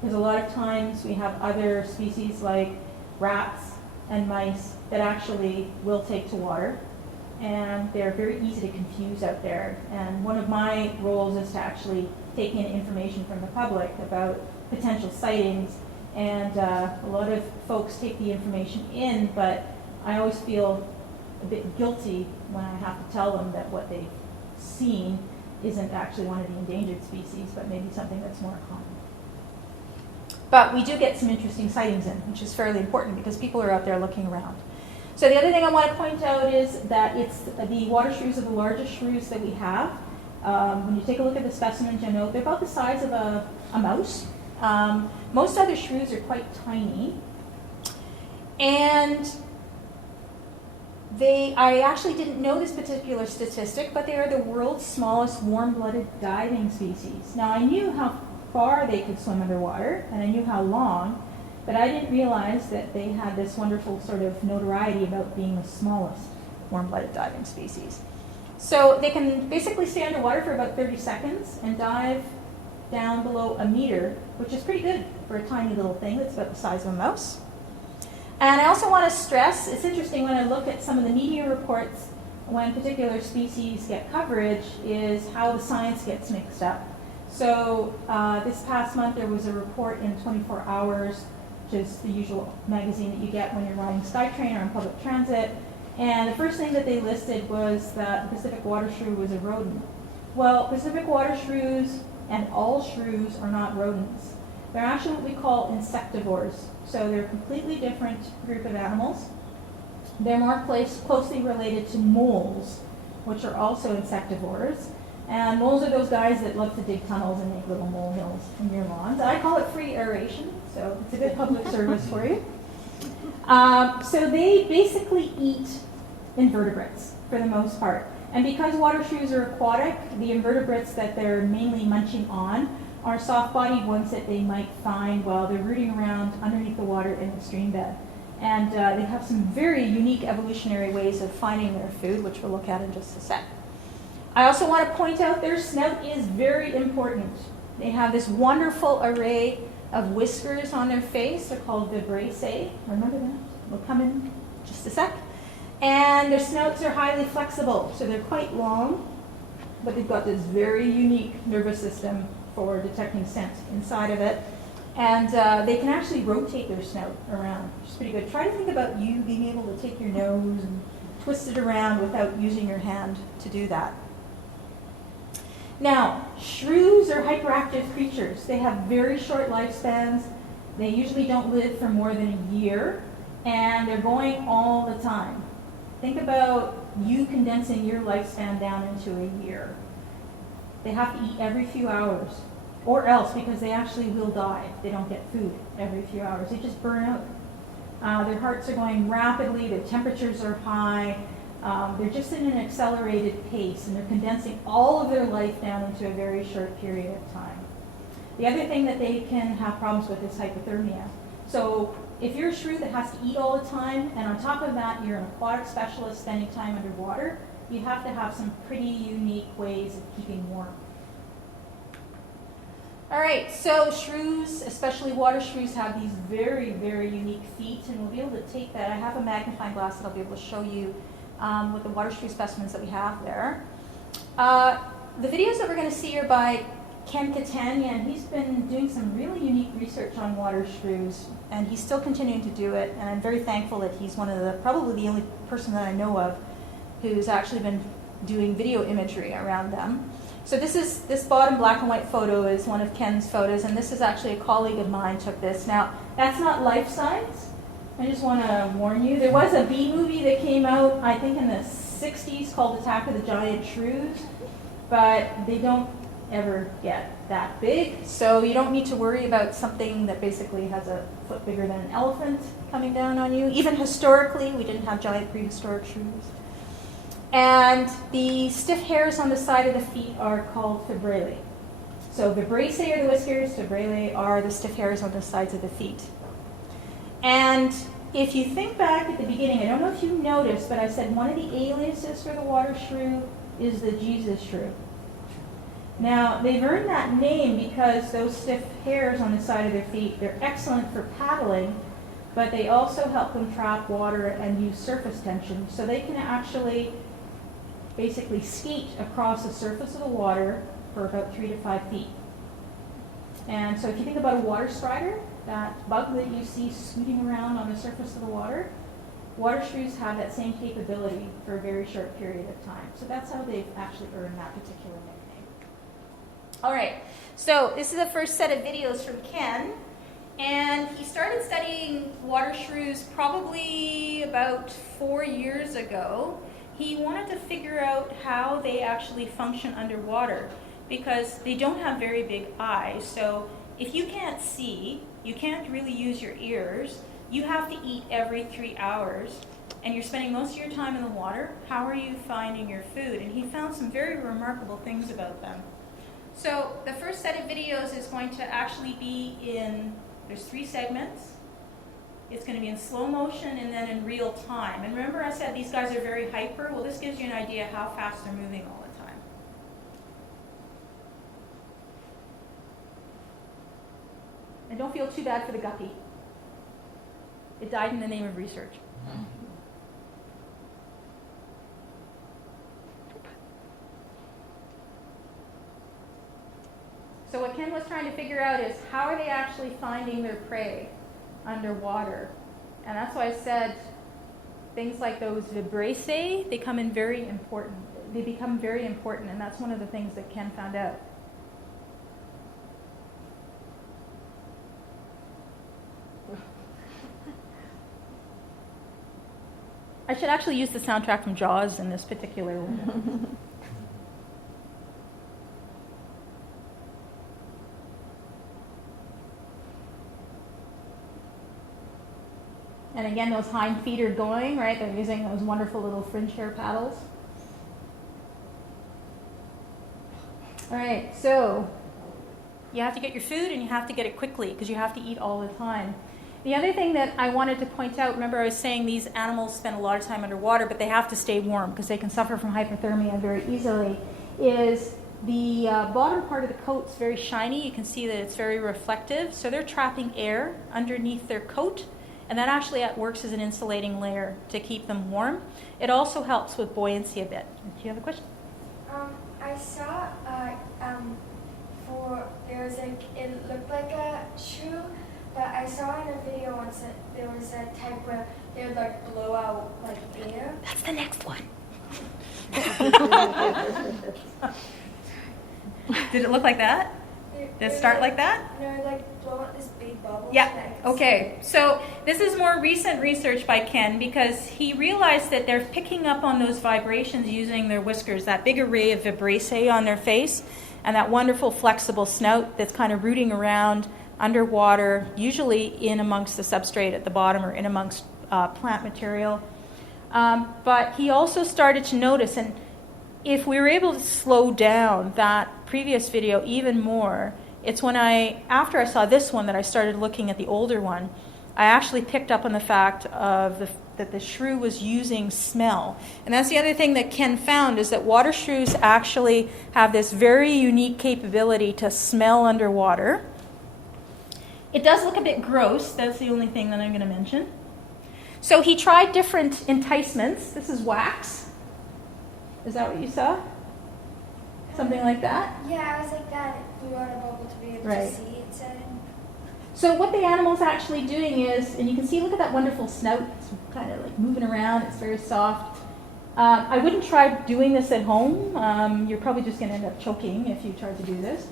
Because a lot of times we have other species like rats and mice that actually will take to water. And they're very easy to confuse out there. And one of my roles is to actually take in information from the public about potential sightings. And a lot of folks take the information in, but I always feel a bit guilty when I have to tell them that what they've seen isn't actually one of the endangered species, but maybe something that's more common. But we do get some interesting sightings in, which is fairly important because people are out there looking around. So the other thing I want to point out is that it's the water shrews are the largest shrews that we have. When you take a look at the specimens, you'll note they're about the size of a mouse. Most other shrews are quite tiny. And I actually didn't know this particular statistic, but they are the world's smallest warm-blooded diving species. Now, I knew how far they could swim underwater, and I knew how long, but I didn't realize that they had this wonderful sort of notoriety about being the smallest warm-blooded diving species. So they can basically stay underwater for about 30 seconds and dive down below a meter, which is pretty good for a tiny little thing that's about the size of a mouse. And I also want to stress, it's interesting when I look at some of the media reports when particular species get coverage, is how the science gets mixed up. So this past month there was a report in 24 Hours, which is the usual magazine that you get when you're riding SkyTrain or on public transit. And the first thing that they listed was that the Pacific water shrew was a rodent. Well, Pacific water shrews and all shrews are not rodents. They're actually what we call insectivores. So they're a completely different group of animals. They're more closely related to moles, which are also insectivores. And moles are those guys that love to dig tunnels and make little mole hills in your lawns. I call it free aeration, so it's a good public service for you. So they basically eat invertebrates for the most part. And because water shrews are aquatic, the invertebrates that they're mainly munching on are soft-bodied ones that they might find while they're rooting around underneath the water in the stream bed. And they have some very unique evolutionary ways of finding their food, which we'll look at in just a sec. I also want to point out their snout is very important. They have this wonderful array of whiskers on their face. They're called vibrissae. Remember that? We'll come in just a sec. And their snouts are highly flexible, so they're quite long, but they've got this very unique nervous system for detecting scent inside of it. And they can actually rotate their snout around, which is pretty good. Try to think about you being able to take your nose and twist it around without using your hand to do that. Now, shrews are hyperactive creatures. They have very short lifespans. They usually don't live for more than a year, and they're going all the time. Think about you condensing your lifespan down into a year. They have to eat every few hours, or else, because they actually will die if they don't get food every few hours. They just burn out. Their hearts are going rapidly, their temperatures are high, they're just in an accelerated pace, and they're condensing all of their life down into a very short period of time. The other thing that they can have problems with is hypothermia. So if you're a shrew that has to eat all the time, and on top of that you're an aquatic specialist spending time underwater, you have to have some pretty unique ways of keeping warm. All right, so shrews, especially water shrews, have these very, very unique feet, and we'll be able to take that. I have a magnifying glass that I'll be able to show you with the water shrew specimens that we have there. The videos that we're going to see are by Ken Catania, and he's been doing some really unique research on water shrews, and he's still continuing to do it, and I'm very thankful that he's probably the only person that I know of who's actually been doing video imagery around them. So this bottom black and white photo is one of Ken's photos, and this is actually a colleague of mine took this. Now, that's not life size. I just want to warn you. There was a B movie that came out, I think in the 60s, called Attack of the Giant Shrews, but they don't ever get that big, so you don't need to worry about something that basically has a foot bigger than an elephant coming down on you. Even historically, we didn't have giant prehistoric shrews. And the stiff hairs on the side of the feet are called fibrillae. So vibrissae are the whiskers, fibrillae are the stiff hairs on the sides of the feet. And if you think back at the beginning, I don't know if you noticed, but I said one of the aliases for the water shrew is the Jesus shrew. Now, they've earned that name because those stiff hairs on the side of their feet, they're excellent for paddling, but they also help them trap water and use surface tension. So they can actually basically skate across the surface of the water for about 3 to 5 feet. And so if you think about a water strider, that bug that you see scooting around on the surface of the water shrews have that same capability for a very short period of time. So that's how they've actually earned that particular nickname. All right, so this is the first set of videos from Ken, and he started studying water shrews probably about 4 years ago. He wanted to figure out how they actually function underwater because they don't have very big eyes. So if you can't see, you can't really use your ears, you have to eat every 3 hours, and you're spending most of your time in the water. How are you finding your food? And he found some very remarkable things about them. So the first set of videos is going to actually be there's 3 segments. It's going to be in slow motion and then in real time. And remember I said these guys are very hyper? Well, this gives you an idea how fast they're moving all the time. And don't feel too bad for the guppy. It died in the name of research. So what Ken was trying to figure out is how are they actually finding their prey underwater? And that's why I said things like those vibrissae, they become very important, and that's one of the things that Ken found out. I should actually use the soundtrack from Jaws in this particular one. And again, those hind feet are going, right? They're using those wonderful little fringe hair paddles. All right, so you have to get your food and you have to get it quickly because you have to eat all the time. The other thing that I wanted to point out, remember I was saying these animals spend a lot of time underwater, but they have to stay warm because they can suffer from hypothermia very easily, is The bottom part of the coat's very shiny. You can see that it's very reflective. So they're trapping air underneath their coat, and that actually works as an insulating layer to keep them warm. It also helps with buoyancy a bit. Do you have a question? I saw it looked like a shrew, but I saw in a video once that there was a type where they would like blow out like air. That's the next one. Did it look like that? Did it start like that? No, like blow out this big bubble. Yeah, okay. So this is more recent research by Ken because he realized that they're picking up on those vibrations using their whiskers, that big array of vibrissae on their face, and that wonderful flexible snout that's kind of rooting around underwater, usually in amongst the substrate at the bottom or in amongst plant material. But he also started to notice, and if we were able to slow down that previous video even more, it's when after I saw this one that I started looking at the older one. I actually picked up on the fact that the shrew was using smell. And that's the other thing that Ken found, is that water shrews actually have this very unique capability to smell underwater. It does look a bit gross. That's the only thing that I'm going to mention. So he tried different enticements. This is wax. Is that what you saw? Something like that? Yeah, I was like that. It blew out a bubble to be able to see it. So what the animal's actually doing is, and you can see, look at that wonderful snout. It's kind of like moving around. It's very soft. I wouldn't try doing this at home. You're probably just going to end up choking if you try to do this.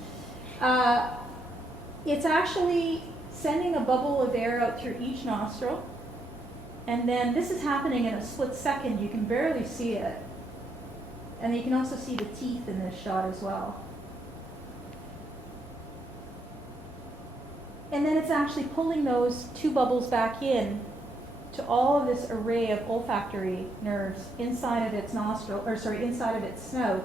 It's actually sending a bubble of air out through each nostril. And then this is happening in a split second. You can barely see it. And you can also see the teeth in this shot as well. And then it's actually pulling those two bubbles back in to all of this array of olfactory nerves inside of its inside of its snout.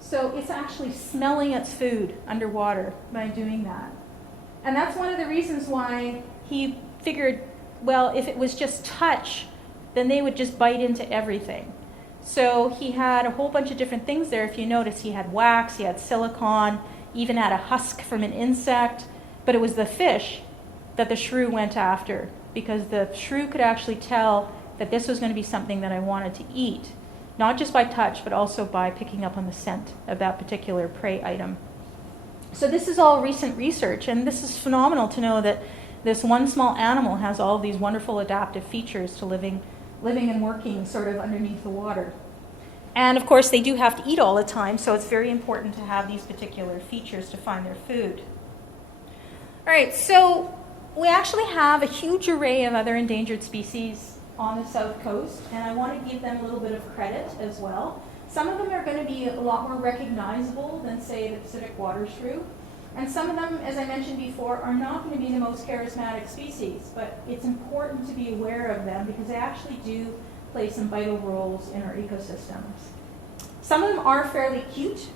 So it's actually smelling its food underwater by doing that. And that's one of the reasons why he figured, well, if it was just touch, then they would just bite into everything. So he had a whole bunch of different things there. If you notice, he had wax, he had silicone, even had a husk from an insect. But it was the fish that the shrew went after, because the shrew could actually tell that this was going to be something that I wanted to eat, not just by touch, but also by picking up on the scent of that particular prey item. So this is all recent research, and this is phenomenal to know that this one small animal has all these wonderful adaptive features to living and working sort of underneath the water. And of course, they do have to eat all the time, so it's very important to have these particular features to find their food. All right, so we actually have a huge array of other endangered species on the south coast, and I want to give them a little bit of credit as well. Some of them are going to be a lot more recognizable than, say, the Pacific water shrew. And some of them, as I mentioned before, are not going to be the most charismatic species, but it's important to be aware of them because they actually do play some vital roles in our ecosystems. Some of them are fairly cute.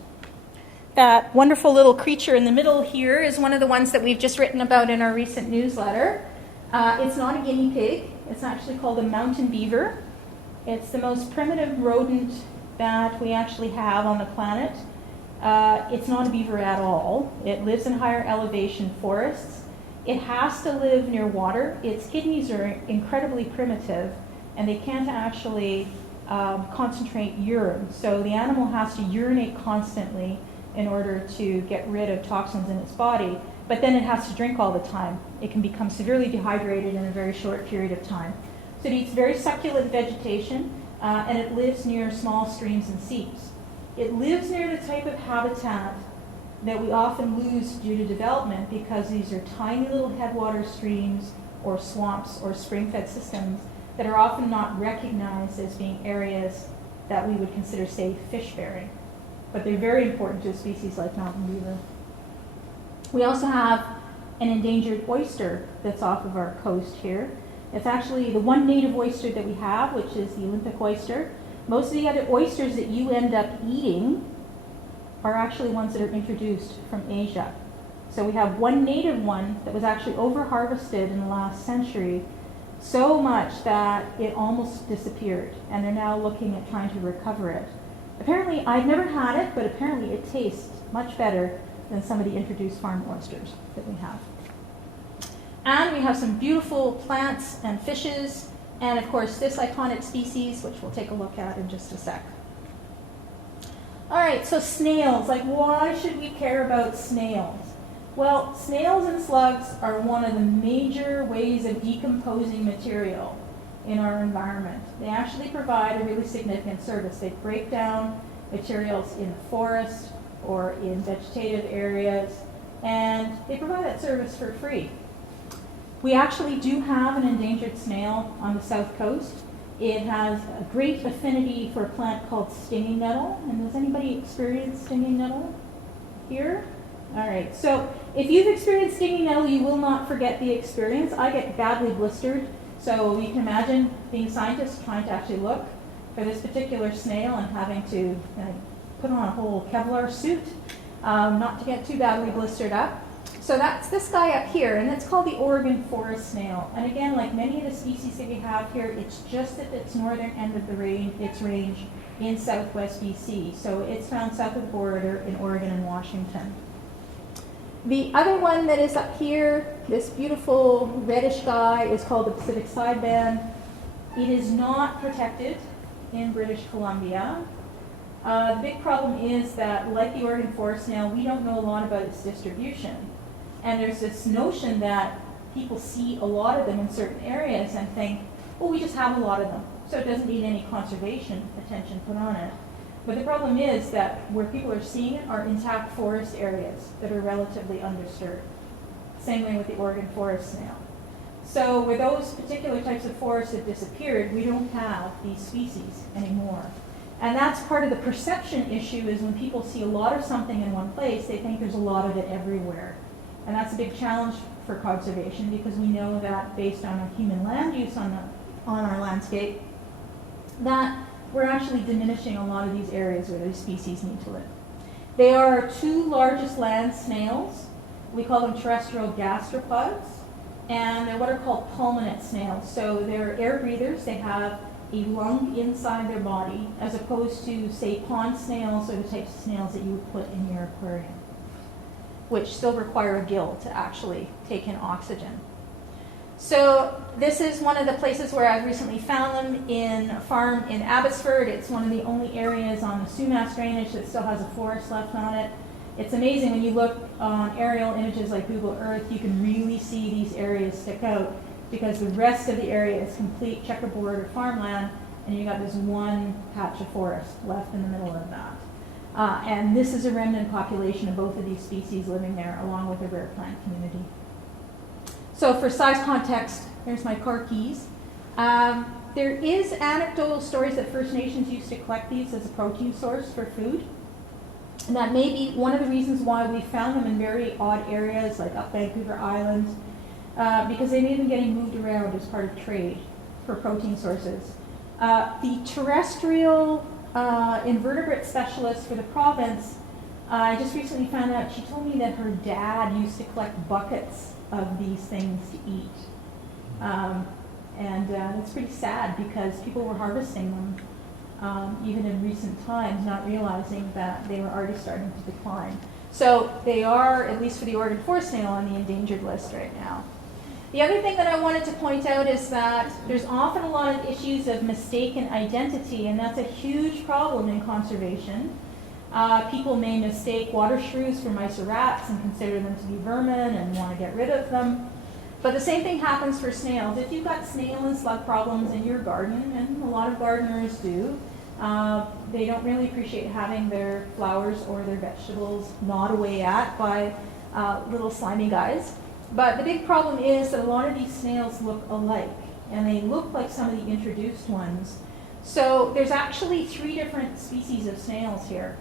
That wonderful little creature in the middle here is one of the ones that we've just written about in our recent newsletter. It's not a guinea pig. It's actually called a mountain beaver. It's the most primitive rodent that we actually have on the planet. It's not a beaver at all. It lives in higher elevation forests. It has to live near water. Its kidneys are incredibly primitive, and they can't actually concentrate urine. So the animal has to urinate constantly in order to get rid of toxins in its body, but then it has to drink all the time. It can become severely dehydrated in a very short period of time. So it eats very succulent vegetation, and it lives near small streams and seeps. It lives near the type of habitat that we often lose due to development because these are tiny little headwater streams or swamps or spring-fed systems that are often not recognized as being areas that we would consider, say, fish-bearing. But they're very important to a species like mountain beaver. We also have an endangered oyster that's off of our coast here. It's actually the one native oyster that we have, which is the Olympic oyster. Most of the other oysters that you end up eating are actually ones that are introduced from Asia. So we have one native one that was actually over-harvested in the last century, so much that it almost disappeared, and they're now looking at trying to recover it. Apparently, I've never had it, but apparently it tastes much better than some of the introduced farm oysters that we have. And we have some beautiful plants and fishes, and of course this iconic species, which we'll take a look at in just a sec. All right, so snails, like why should we care about snails? Well, snails and slugs are one of the major ways of decomposing material in our environment. They actually provide a really significant service. They break down materials in the forest or in vegetative areas, and they provide that service for free. We actually do have an endangered snail on the south coast. It has a great affinity for a plant called stinging nettle. And does anybody experience stinging nettle here? All right, so if you've experienced stinging nettle, you will not forget the experience. I get badly blistered, so you can imagine being scientists trying to actually look for this particular snail and having to put on a whole Kevlar suit not to get too badly blistered up. So that's this guy up here, and it's called the Oregon forest snail. And again, like many of the species that we have here, it's just at its northern end of its range in southwest BC. So it's found south of the border in Oregon and Washington. The other one that is up here, this beautiful reddish guy, is called the Pacific sideband. It is not protected in British Columbia. The big problem is that, like the Oregon forest snail, we don't know a lot about its distribution. And there's this notion that people see a lot of them in certain areas and think, well, we just have a lot of them, so it doesn't need any conservation attention put on it. But the problem is that where people are seeing it are intact forest areas that are relatively undisturbed. Same way with the Oregon forest snail. So where those particular types of forests have disappeared, we don't have these species anymore. And that's part of the perception issue, is when people see a lot of something in one place, they think there's a lot of it everywhere. And that's a big challenge for conservation, because we know that based on our human land use on our landscape, that we're actually diminishing a lot of these areas where these species need to live. They are our two largest land snails. We call them terrestrial gastropods, and they're what are called pulmonate snails. So they're air breathers. They have a lung inside their body, as opposed to, say, pond snails or the types of snails that you would put in your aquarium, which still require a gill to actually take in oxygen. So this is one of the places where I've recently found them in a farm in Abbotsford. It's one of the only areas on the Sumas drainage that still has a forest left on it. It's amazing when you look on aerial images like Google Earth, you can really see these areas stick out, because the rest of the area is complete checkerboard or farmland, and you got this one patch of forest left in the middle of that. And this is a remnant population of both of these species living there, along with the rare plant community. So for size context, here's my car keys. There is anecdotal stories that First Nations used to collect these as a protein source for food. And that may be one of the reasons why we found them in very odd areas, like up Vancouver Island, because they may have been getting moved around as part of trade for protein sources. The terrestrial invertebrate specialist for the province, I just recently found out, she told me that her dad used to collect buckets of these things to eat. And it's pretty sad, because people were harvesting them even in recent times, not realizing that they were already starting to decline. So they are, at least for the Oregon forest snail, on the endangered list right now. The other thing that I wanted to point out is that there's often a lot of issues of mistaken identity, and that's a huge problem in conservation. People may mistake water shrews for mice or rats and consider them to be vermin and want to get rid of them. But the same thing happens for snails. If you've got snail and slug problems in your garden, and a lot of gardeners do, they don't really appreciate having their flowers or their vegetables gnawed away at by little slimy guys. But the big problem is that a lot of these snails look alike, and they look like some of the introduced ones. So there's actually 3 different species of snails here.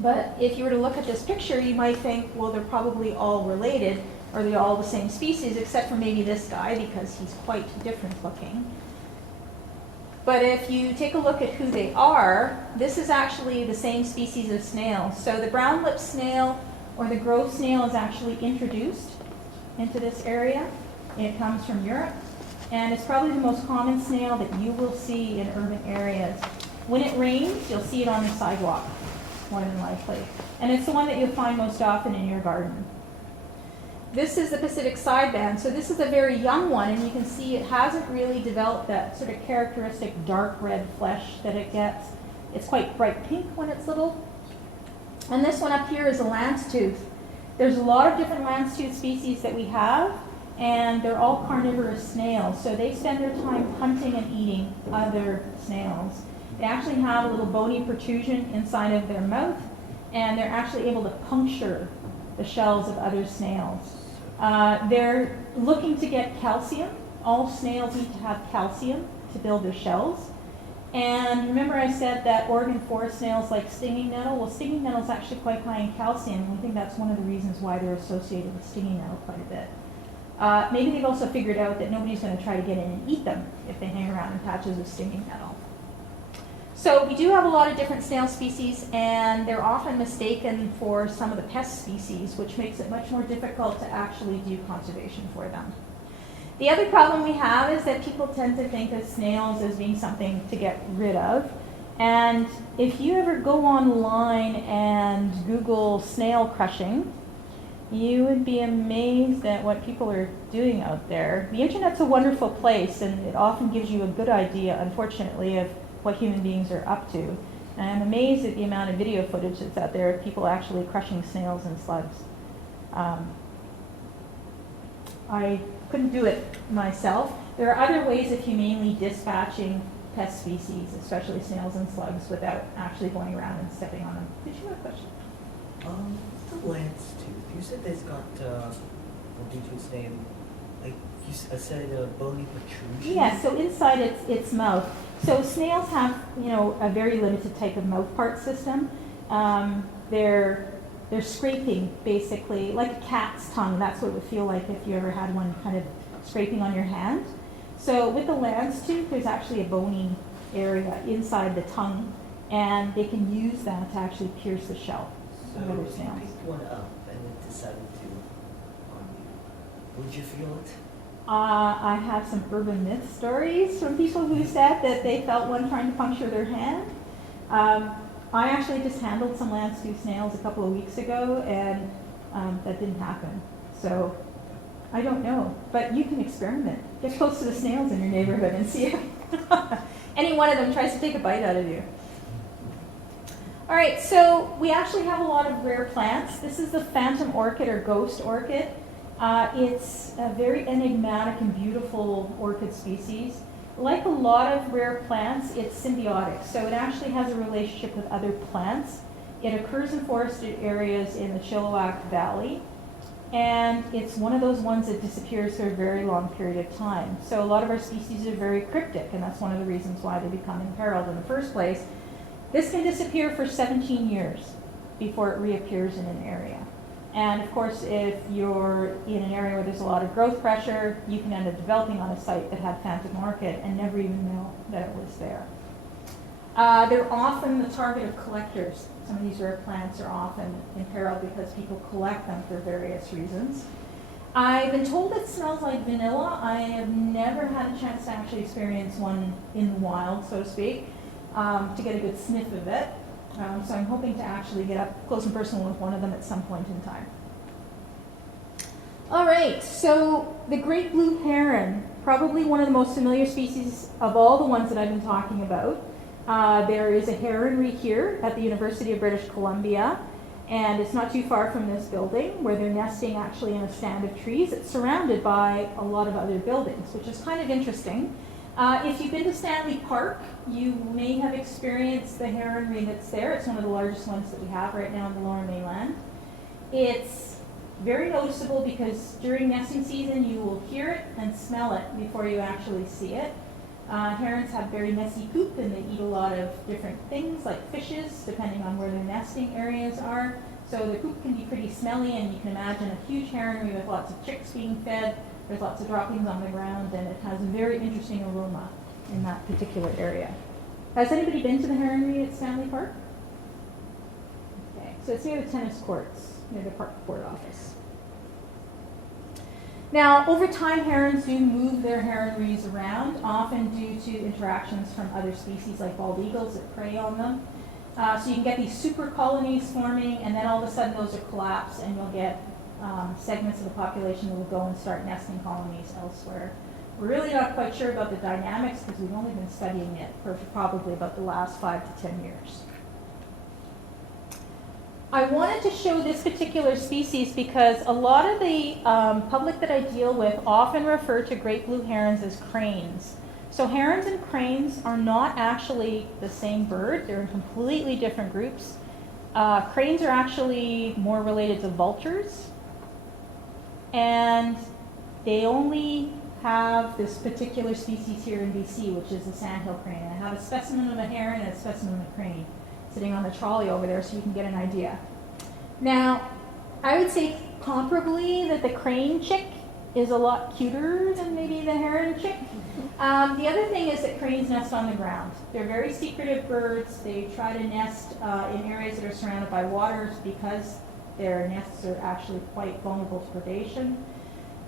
But if you were to look at this picture, you might think, well, they're probably all related, or they're all the same species, except for maybe this guy, because he's quite different looking. But if you take a look at who they are, this is actually the same species of snail. So the brown-lipped snail, or the grove snail, is actually introduced into this area. It comes from Europe, and it's probably the most common snail that you will see in urban areas. When it rains, you'll see it on the sidewalk, more than likely. And it's the one that you'll find most often in your garden. This is the Pacific sideband. So this is a very young one, and you can see it hasn't really developed that sort of characteristic dark red flesh that it gets. It's quite bright pink when it's little. And this one up here is a lance-tooth. There's a lot of different lance-tooth species that we have, and they're all carnivorous snails. So they spend their time hunting and eating other snails. They actually have a little bony protrusion inside of their mouth, and they're actually able to puncture the shells of other snails. They're looking to get calcium. All snails need to have calcium to build their shells. And remember I said that Oregon forest snails like stinging nettle? Well, stinging nettle is actually quite high in calcium, and we think that's one of the reasons why they're associated with stinging nettle quite a bit. Maybe they've also figured out that nobody's going to try to get in and eat them if they hang around in patches of stinging nettle. So we do have a lot of different snail species, and they're often mistaken for some of the pest species, which makes it much more difficult to actually do conservation for them. The other problem we have is that people tend to think of snails as being something to get rid of. And if you ever go online and Google snail crushing, you would be amazed at what people are doing out there. The internet's a wonderful place, and it often gives you a good idea, unfortunately, of what human beings are up to. And I'm amazed at the amount of video footage that's out there of people actually crushing snails and slugs. I couldn't do it myself. There are other ways of humanely dispatching pest species, especially snails and slugs, without actually going around and stepping on them. Did you have a question? The lance tooth. You said there's got, what did you say? Like you said, a bony protrusion. Yeah. So inside its mouth. So snails have, a very limited type of mouth part system. They're scraping, basically, like a cat's tongue. That's what it would feel like if you ever had one kind of scraping on your hand. So with the lance tooth, there's actually a bony area inside the tongue, and they can use that to actually pierce the shell of other So snails. if you picked one up and it decided to harm you, would you feel it? I have some urban myth stories from people who said that they felt one trying to puncture their hand. I actually just handled some lance-tooth snails a couple of weeks ago, and that didn't happen. So I don't know, but you can experiment. Get close to the snails in your neighborhood and see if any one of them tries to take a bite out of you. All right, so we actually have a lot of rare plants. This is the phantom orchid or ghost orchid. It's a very enigmatic and beautiful orchid species. Like a lot of rare plants, it's symbiotic, so it actually has a relationship with other plants. It occurs in forested areas in the Chilliwack Valley, and it's one of those ones that disappears for a very long period of time. So a lot of our species are very cryptic, and that's one of the reasons why they become imperiled in the first place. This can disappear for 17 years before it reappears in an area. And of course, if you're in an area where there's a lot of growth pressure, you can end up developing on a site that had phantom orchid and never even know that it was there. They're often the target of collectors. Some of these rare plants are often imperiled because people collect them for various reasons. I've been told it smells like vanilla. I have never had a chance to actually experience one in the wild, so to speak, to get a good sniff of it. So I'm hoping to actually get up close and personal with one of them at some point in time. All right, so the great blue heron, probably one of the most familiar species of all the ones that I've been talking about. There is a heronry here at the University of British Columbia, and it's not too far from this building where they're nesting actually in a stand of trees. It's surrounded by a lot of other buildings, which is kind of interesting. If you've been to Stanley Park, you may have experienced the heronry that's there. It's one of the largest ones that we have right now in the Lower Mainland. It's very noticeable because during nesting season, you will hear it and smell it before you actually see it. Herons have very messy poop, and they eat a lot of different things like fishes, depending on where their nesting areas are. So the poop can be pretty smelly, and you can imagine a huge heronry with lots of chicks being fed. There's lots of droppings on the ground, and it has a very interesting aroma in that particular area. Has anybody been to the heronry at Stanley Park? Okay, so it's near the tennis courts, near the park board office. Now, over time, herons do move their heronries around, often due to interactions from other species like bald eagles that prey on them. So you can get these super colonies forming, and then all of a sudden those will collapse, and you'll get segments of the population that will go and start nesting colonies elsewhere. We're really not quite sure about the dynamics because we've only been studying it for probably about the last 5 to 10 years. I wanted to show this particular species because a lot of the public that I deal with often refer to great blue herons as cranes. So herons and cranes are not actually the same bird. They're in completely different groups. Cranes are actually more related to vultures. And they only have this particular species here in BC, which is the sandhill crane. I have a specimen of a heron and a specimen of a crane sitting on the trolley over there so you can get an idea. Now, I would say comparably that the crane chick is a lot cuter than maybe the heron chick. The other thing is that cranes nest on the ground. They're very secretive birds. They try to nest in areas that are surrounded by waters because their nests are actually quite vulnerable to predation.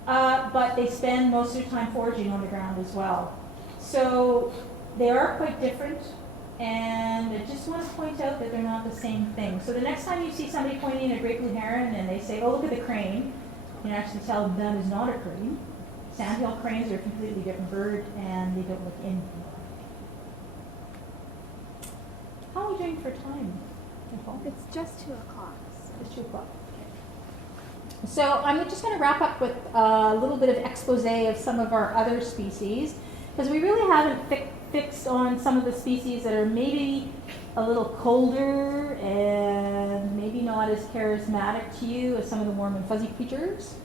But they spend most of their time foraging on the ground as well. So they are quite different. And I just want to point out that they're not the same thing. So the next time you see somebody pointing at a great blue heron and they say, oh, look at the crane, you can actually tell that is not a crane. Sandhill cranes are a completely different bird, and they don't look anything like. How are we doing for time, Nicole? It's just 2 o'clock. It's 2 o'clock. So I'm just going to wrap up with a little bit of expose of some of our other species, because we really haven't fixed on some of the species that are maybe a little colder and maybe not as charismatic to you as some of the warm and fuzzy creatures.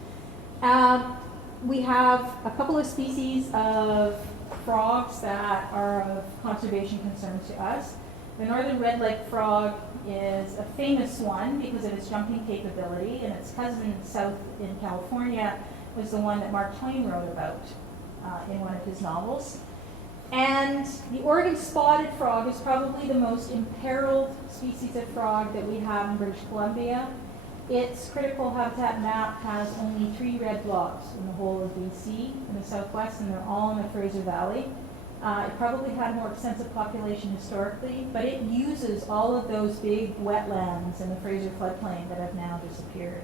We have a couple of species of frogs that are of conservation concern to us. The northern red-legged frog is a famous one because of its jumping capability, and its cousin south in California was the one that Mark Twain wrote about in one of his novels. And the Oregon spotted frog is probably the most imperiled species of frog that we have in British Columbia. Its critical habitat map has only 3 red blobs in the whole of BC in the southwest, and they're all in the Fraser Valley. It probably had a more extensive population historically, but it uses all of those big wetlands in the Fraser floodplain that have now disappeared.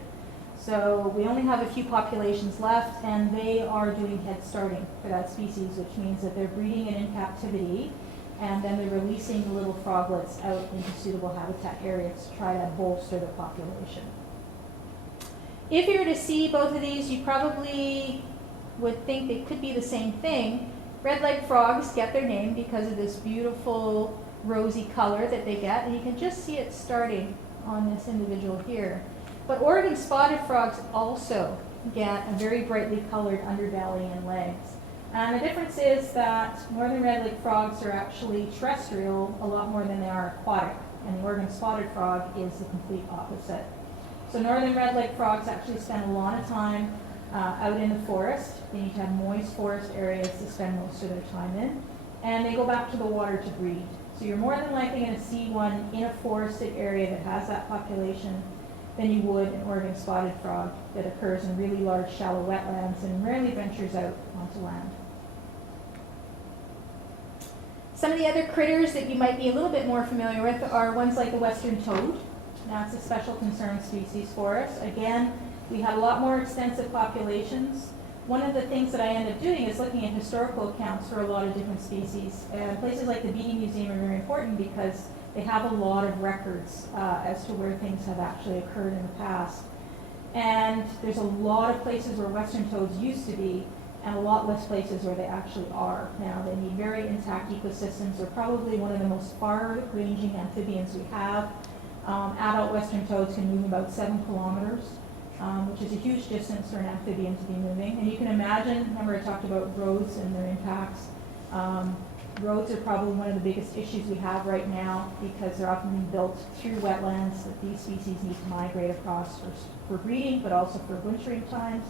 So we only have a few populations left, and they are doing head starting for that species, which means that they're breeding it in captivity, and then they're releasing the little froglets out into suitable habitat areas to try to bolster the population. If you were to see both of these, you probably would think they could be the same thing. Red-legged frogs get their name because of this beautiful rosy color that they get, and you can just see it starting on this individual here. But Oregon spotted frogs also get a very brightly colored underbelly and legs. And the difference is that northern red-legged frogs are actually terrestrial a lot more than they are aquatic, and the Oregon spotted frog is the complete opposite. So northern red-legged frogs actually spend a lot of time out in the forest. They need to have moist forest areas to spend most of their time in. And they go back to the water to breed. So you're more than likely going to see one in a forested area that has that population than you would an Oregon spotted frog that occurs in really large shallow wetlands and rarely ventures out onto land. Some of the other critters that you might be a little bit more familiar with are ones like the western toad. That's a special concern species for us. Again, we have a lot more extensive populations. One of the things that I end up doing is looking at historical accounts for a lot of different species. And places like the Beatty Museum are very important because they have a lot of records as to where things have actually occurred in the past. And there's a lot of places where western toads used to be, and a lot less places where they actually are now. They need very intact ecosystems. They're probably one of the most far-ranging amphibians we have. Adult western toads can move about 7 kilometers, which is a huge distance for an amphibian to be moving. And you can imagine, remember I talked about roads and their impacts. Roads are probably one of the biggest issues we have right now because they're often being built through wetlands that these species need to migrate across for breeding, but also for wintering times.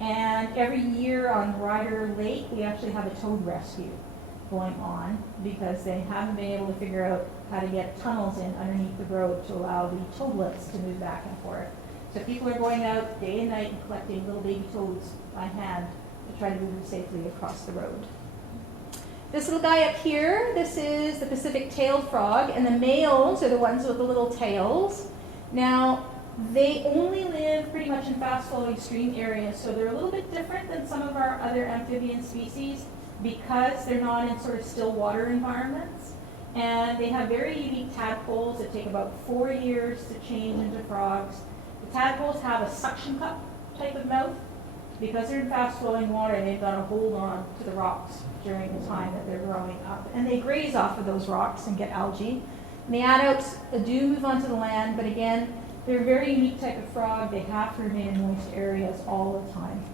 And every year on Ryder Lake, we actually have a toad rescue going on because they haven't been able to figure out how to get tunnels in underneath the road to allow the toadlets to move back and forth. So So people are going out day and night and collecting little baby toads by hand to try to move them safely across the road. This little guy up here, this is the Pacific-tailed frog, and the males are the ones with the little tails. Now, they only live pretty much in fast-flowing stream areas, so they're a little bit different than some of our other amphibian species because they're not in sort of still water environments. And they have very unique tadpoles that take about 4 years to change into frogs. The tadpoles have a suction cup type of mouth. Because they're in fast-flowing water, they've got to hold on to the rocks during the time that they're growing up. And they graze off of those rocks and get algae. And the adults do move onto the land, but again, they're a very unique type of frog. They have to remain in moist areas all the time.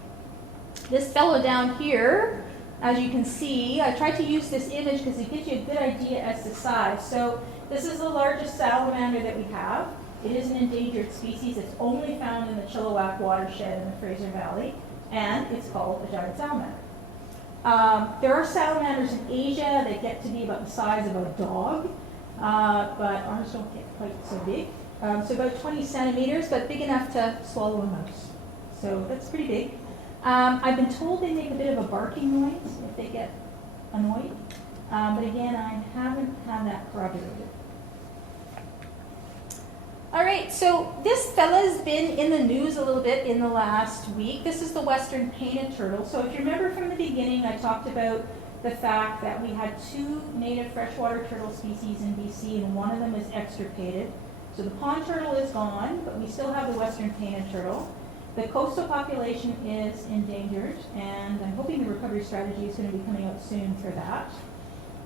This fellow down here, as you can see, I tried to use this image because it gives you a good idea as to size. So this is the largest salamander that we have. It is an endangered species. It's only found in the Chilliwack watershed in the Fraser Valley, and it's called a giant salamander. There are salamanders in Asia that get to be about the size of a dog, but ours don't get quite so big. So about 20 centimeters, but big enough to swallow a mouse. So that's pretty big. I've been told they make a bit of a barking noise if they get annoyed, but again, I haven't had that corroborated. All right, so this fella's been in the news a little bit in the last week. This is the western painted turtle. So if you remember from the beginning, I talked about the fact that we had 2 native freshwater turtle species in BC, and one of them is extirpated. So the pond turtle is gone, but we still have the western painted turtle. The coastal population is endangered, and I'm hoping the recovery strategy is going to be coming out soon for that.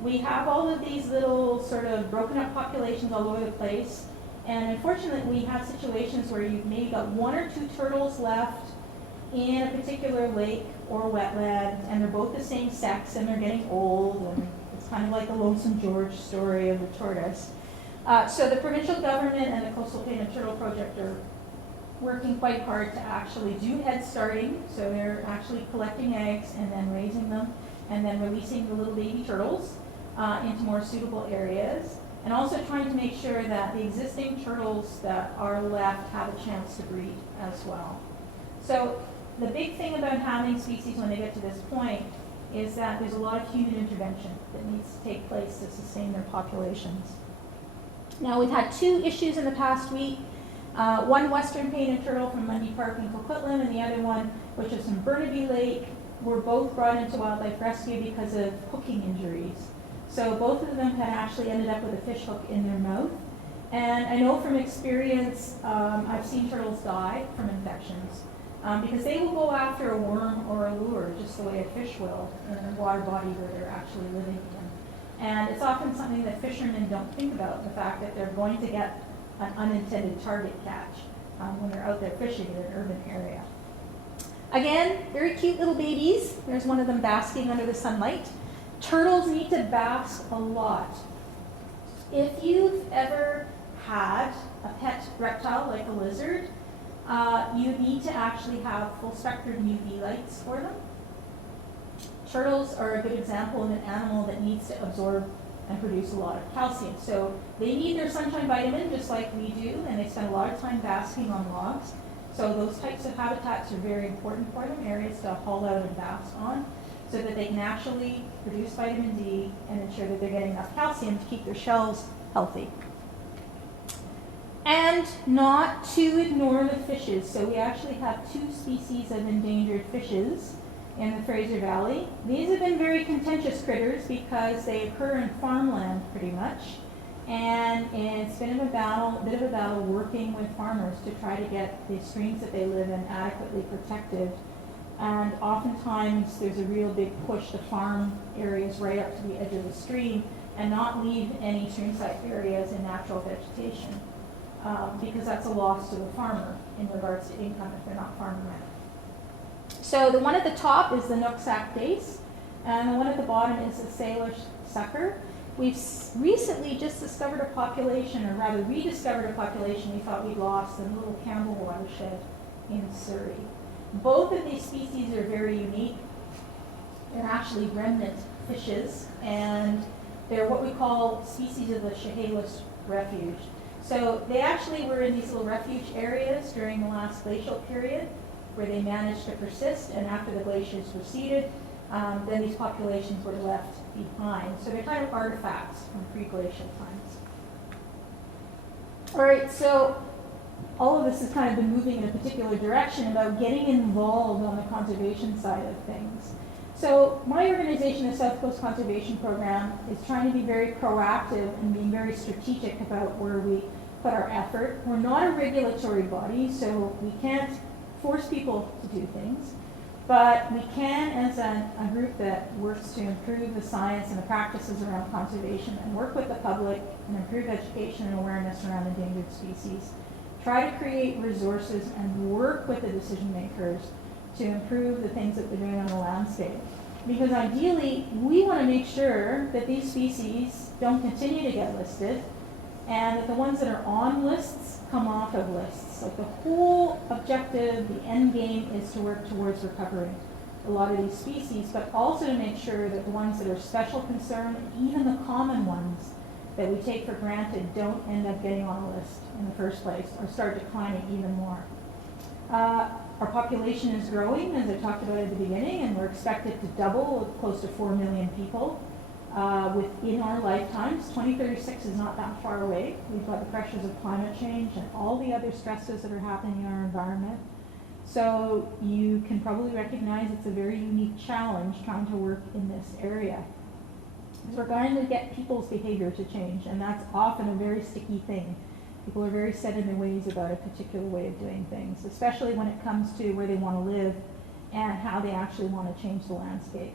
We have all of these little sort of broken up populations all over the place. And unfortunately, we have situations where you've maybe got 1 or 2 turtles left in a particular lake or wetland, and they're both the same sex, and they're getting old, and it's kind of like the Lonesome George story of the tortoise. So the provincial government and the Coastal Painted Turtle Project are working quite hard to actually do head starting. So they're actually collecting eggs and then raising them, and then releasing the little baby turtles into more suitable areas. And also trying to make sure that the existing turtles that are left have a chance to breed as well. So the big thing about having species when they get to this point is that there's a lot of human intervention that needs to take place to sustain their populations. Now we've had 2 issues in the past week. One western painted turtle from Mundy Park in Coquitlam, and the other one, which is from Burnaby Lake, were both brought into wildlife rescue because of hooking injuries. So both of them had actually ended up with a fish hook in their mouth. And I know from experience, I've seen turtles die from infections because they will go after a worm or a lure just the way a fish will in a water body where they're actually living in. And it's often something that fishermen don't think about, the fact that they're going to get an unintended target catch when they're out there fishing in an urban area. Again, very cute little babies. There's one of them basking under the sunlight. Turtles need to bask a lot. If you've ever had a pet reptile like a lizard, you need to actually have full spectrum UV lights for them. Turtles are a good example of an animal that needs to absorb and produce a lot of calcium. So they need their sunshine vitamin just like we do, and they spend a lot of time basking on logs. So those types of habitats are very important for them, areas to haul out and bask on, so that they can actually produce vitamin D and ensure that they're getting enough calcium to keep their shells healthy. And not to ignore the fishes. So we actually have 2 species of endangered fishes in the Fraser Valley. These have been very contentious critters because they occur in farmland pretty much. And it's been a bit of a battle working with farmers to try to get the streams that they live in adequately protected. And oftentimes there's a real big push to farm areas right up to the edge of the stream and not leave any streamside areas in natural vegetation because that's a loss to the farmer in regards to income if they're not farming land. So the one at the top is the Nooksack dace, and the one at the bottom is the Salish sucker. We've recently just discovered a population, or rather rediscovered a population we thought we'd lost in the Little Campbell watershed in Surrey. Both of these species are very unique. They're actually remnant fishes, and they're what we call species of the Chehalis refuge. So they actually were in these little refuge areas during the last glacial period where they managed to persist, and after the glaciers receded, then these populations were left behind. So they're kind of artifacts from pre-glacial times. All right, so all of this has kind of been moving in a particular direction about getting involved on the conservation side of things. So my organization, the South Coast Conservation Program, is trying to be very proactive and being very strategic about where we put our effort. We're not a regulatory body, so we can't force people to do things, but we can, as a group that works to improve the science and the practices around conservation and work with the public and improve education and awareness around endangered species, try to create resources and work with the decision makers to improve the things that we're doing on the landscape. Because ideally, we want to make sure that these species don't continue to get listed and that the ones that are on lists come off of lists. Like the whole objective, the end game is to work towards recovering a lot of these species, but also to make sure that the ones that are special concern, even the common ones that we take for granted, don't end up getting on a list in the first place or start declining even more. Our population is growing, as I talked about at the beginning, and we're expected to double with close to 4 million people within our lifetimes. 2036 is not that far away. We've got the pressures of climate change and all the other stresses that are happening in our environment. So you can probably recognize it's a very unique challenge trying to work in this area. Because we're going to get people's behavior to change, and that's often a very sticky thing. People are very set in their ways about a particular way of doing things, especially when it comes to where they want to live and how they actually want to change the landscape.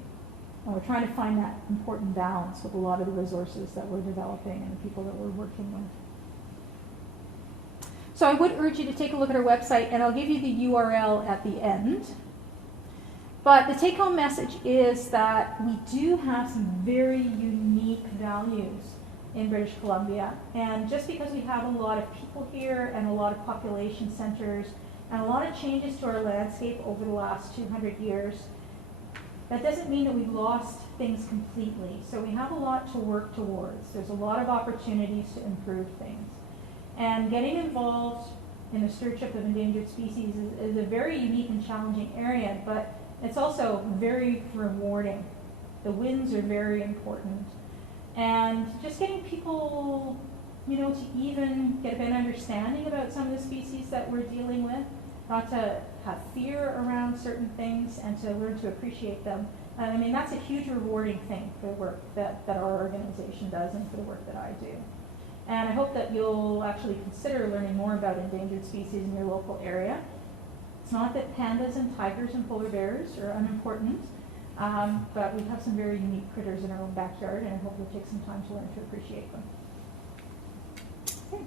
And we're trying to find that important balance with a lot of the resources that we're developing and the people that we're working with. So I would urge you to take a look at our website, and I'll give you the URL at the end. But the take-home message is that we do have some very unique values in British Columbia. And just because we have a lot of people here and a lot of population centers and a lot of changes to our landscape over the last 200 years, that doesn't mean that we've lost things completely. So we have a lot to work towards. There's a lot of opportunities to improve things. And getting involved in the stewardship of endangered species is a very unique and challenging area, but it's also very rewarding. The wins are very important. And just getting people, to even get a better understanding about some of the species that we're dealing with, not to have fear around certain things and to learn to appreciate them. And I mean, that's a huge rewarding thing for the work that our organization does and for the work that I do. And I hope that you'll actually consider learning more about endangered species in your local area. It's not that pandas and tigers and polar bears are unimportant, but we have some very unique critters in our own backyard, and I hope you'll take some time to learn to appreciate them. Okay.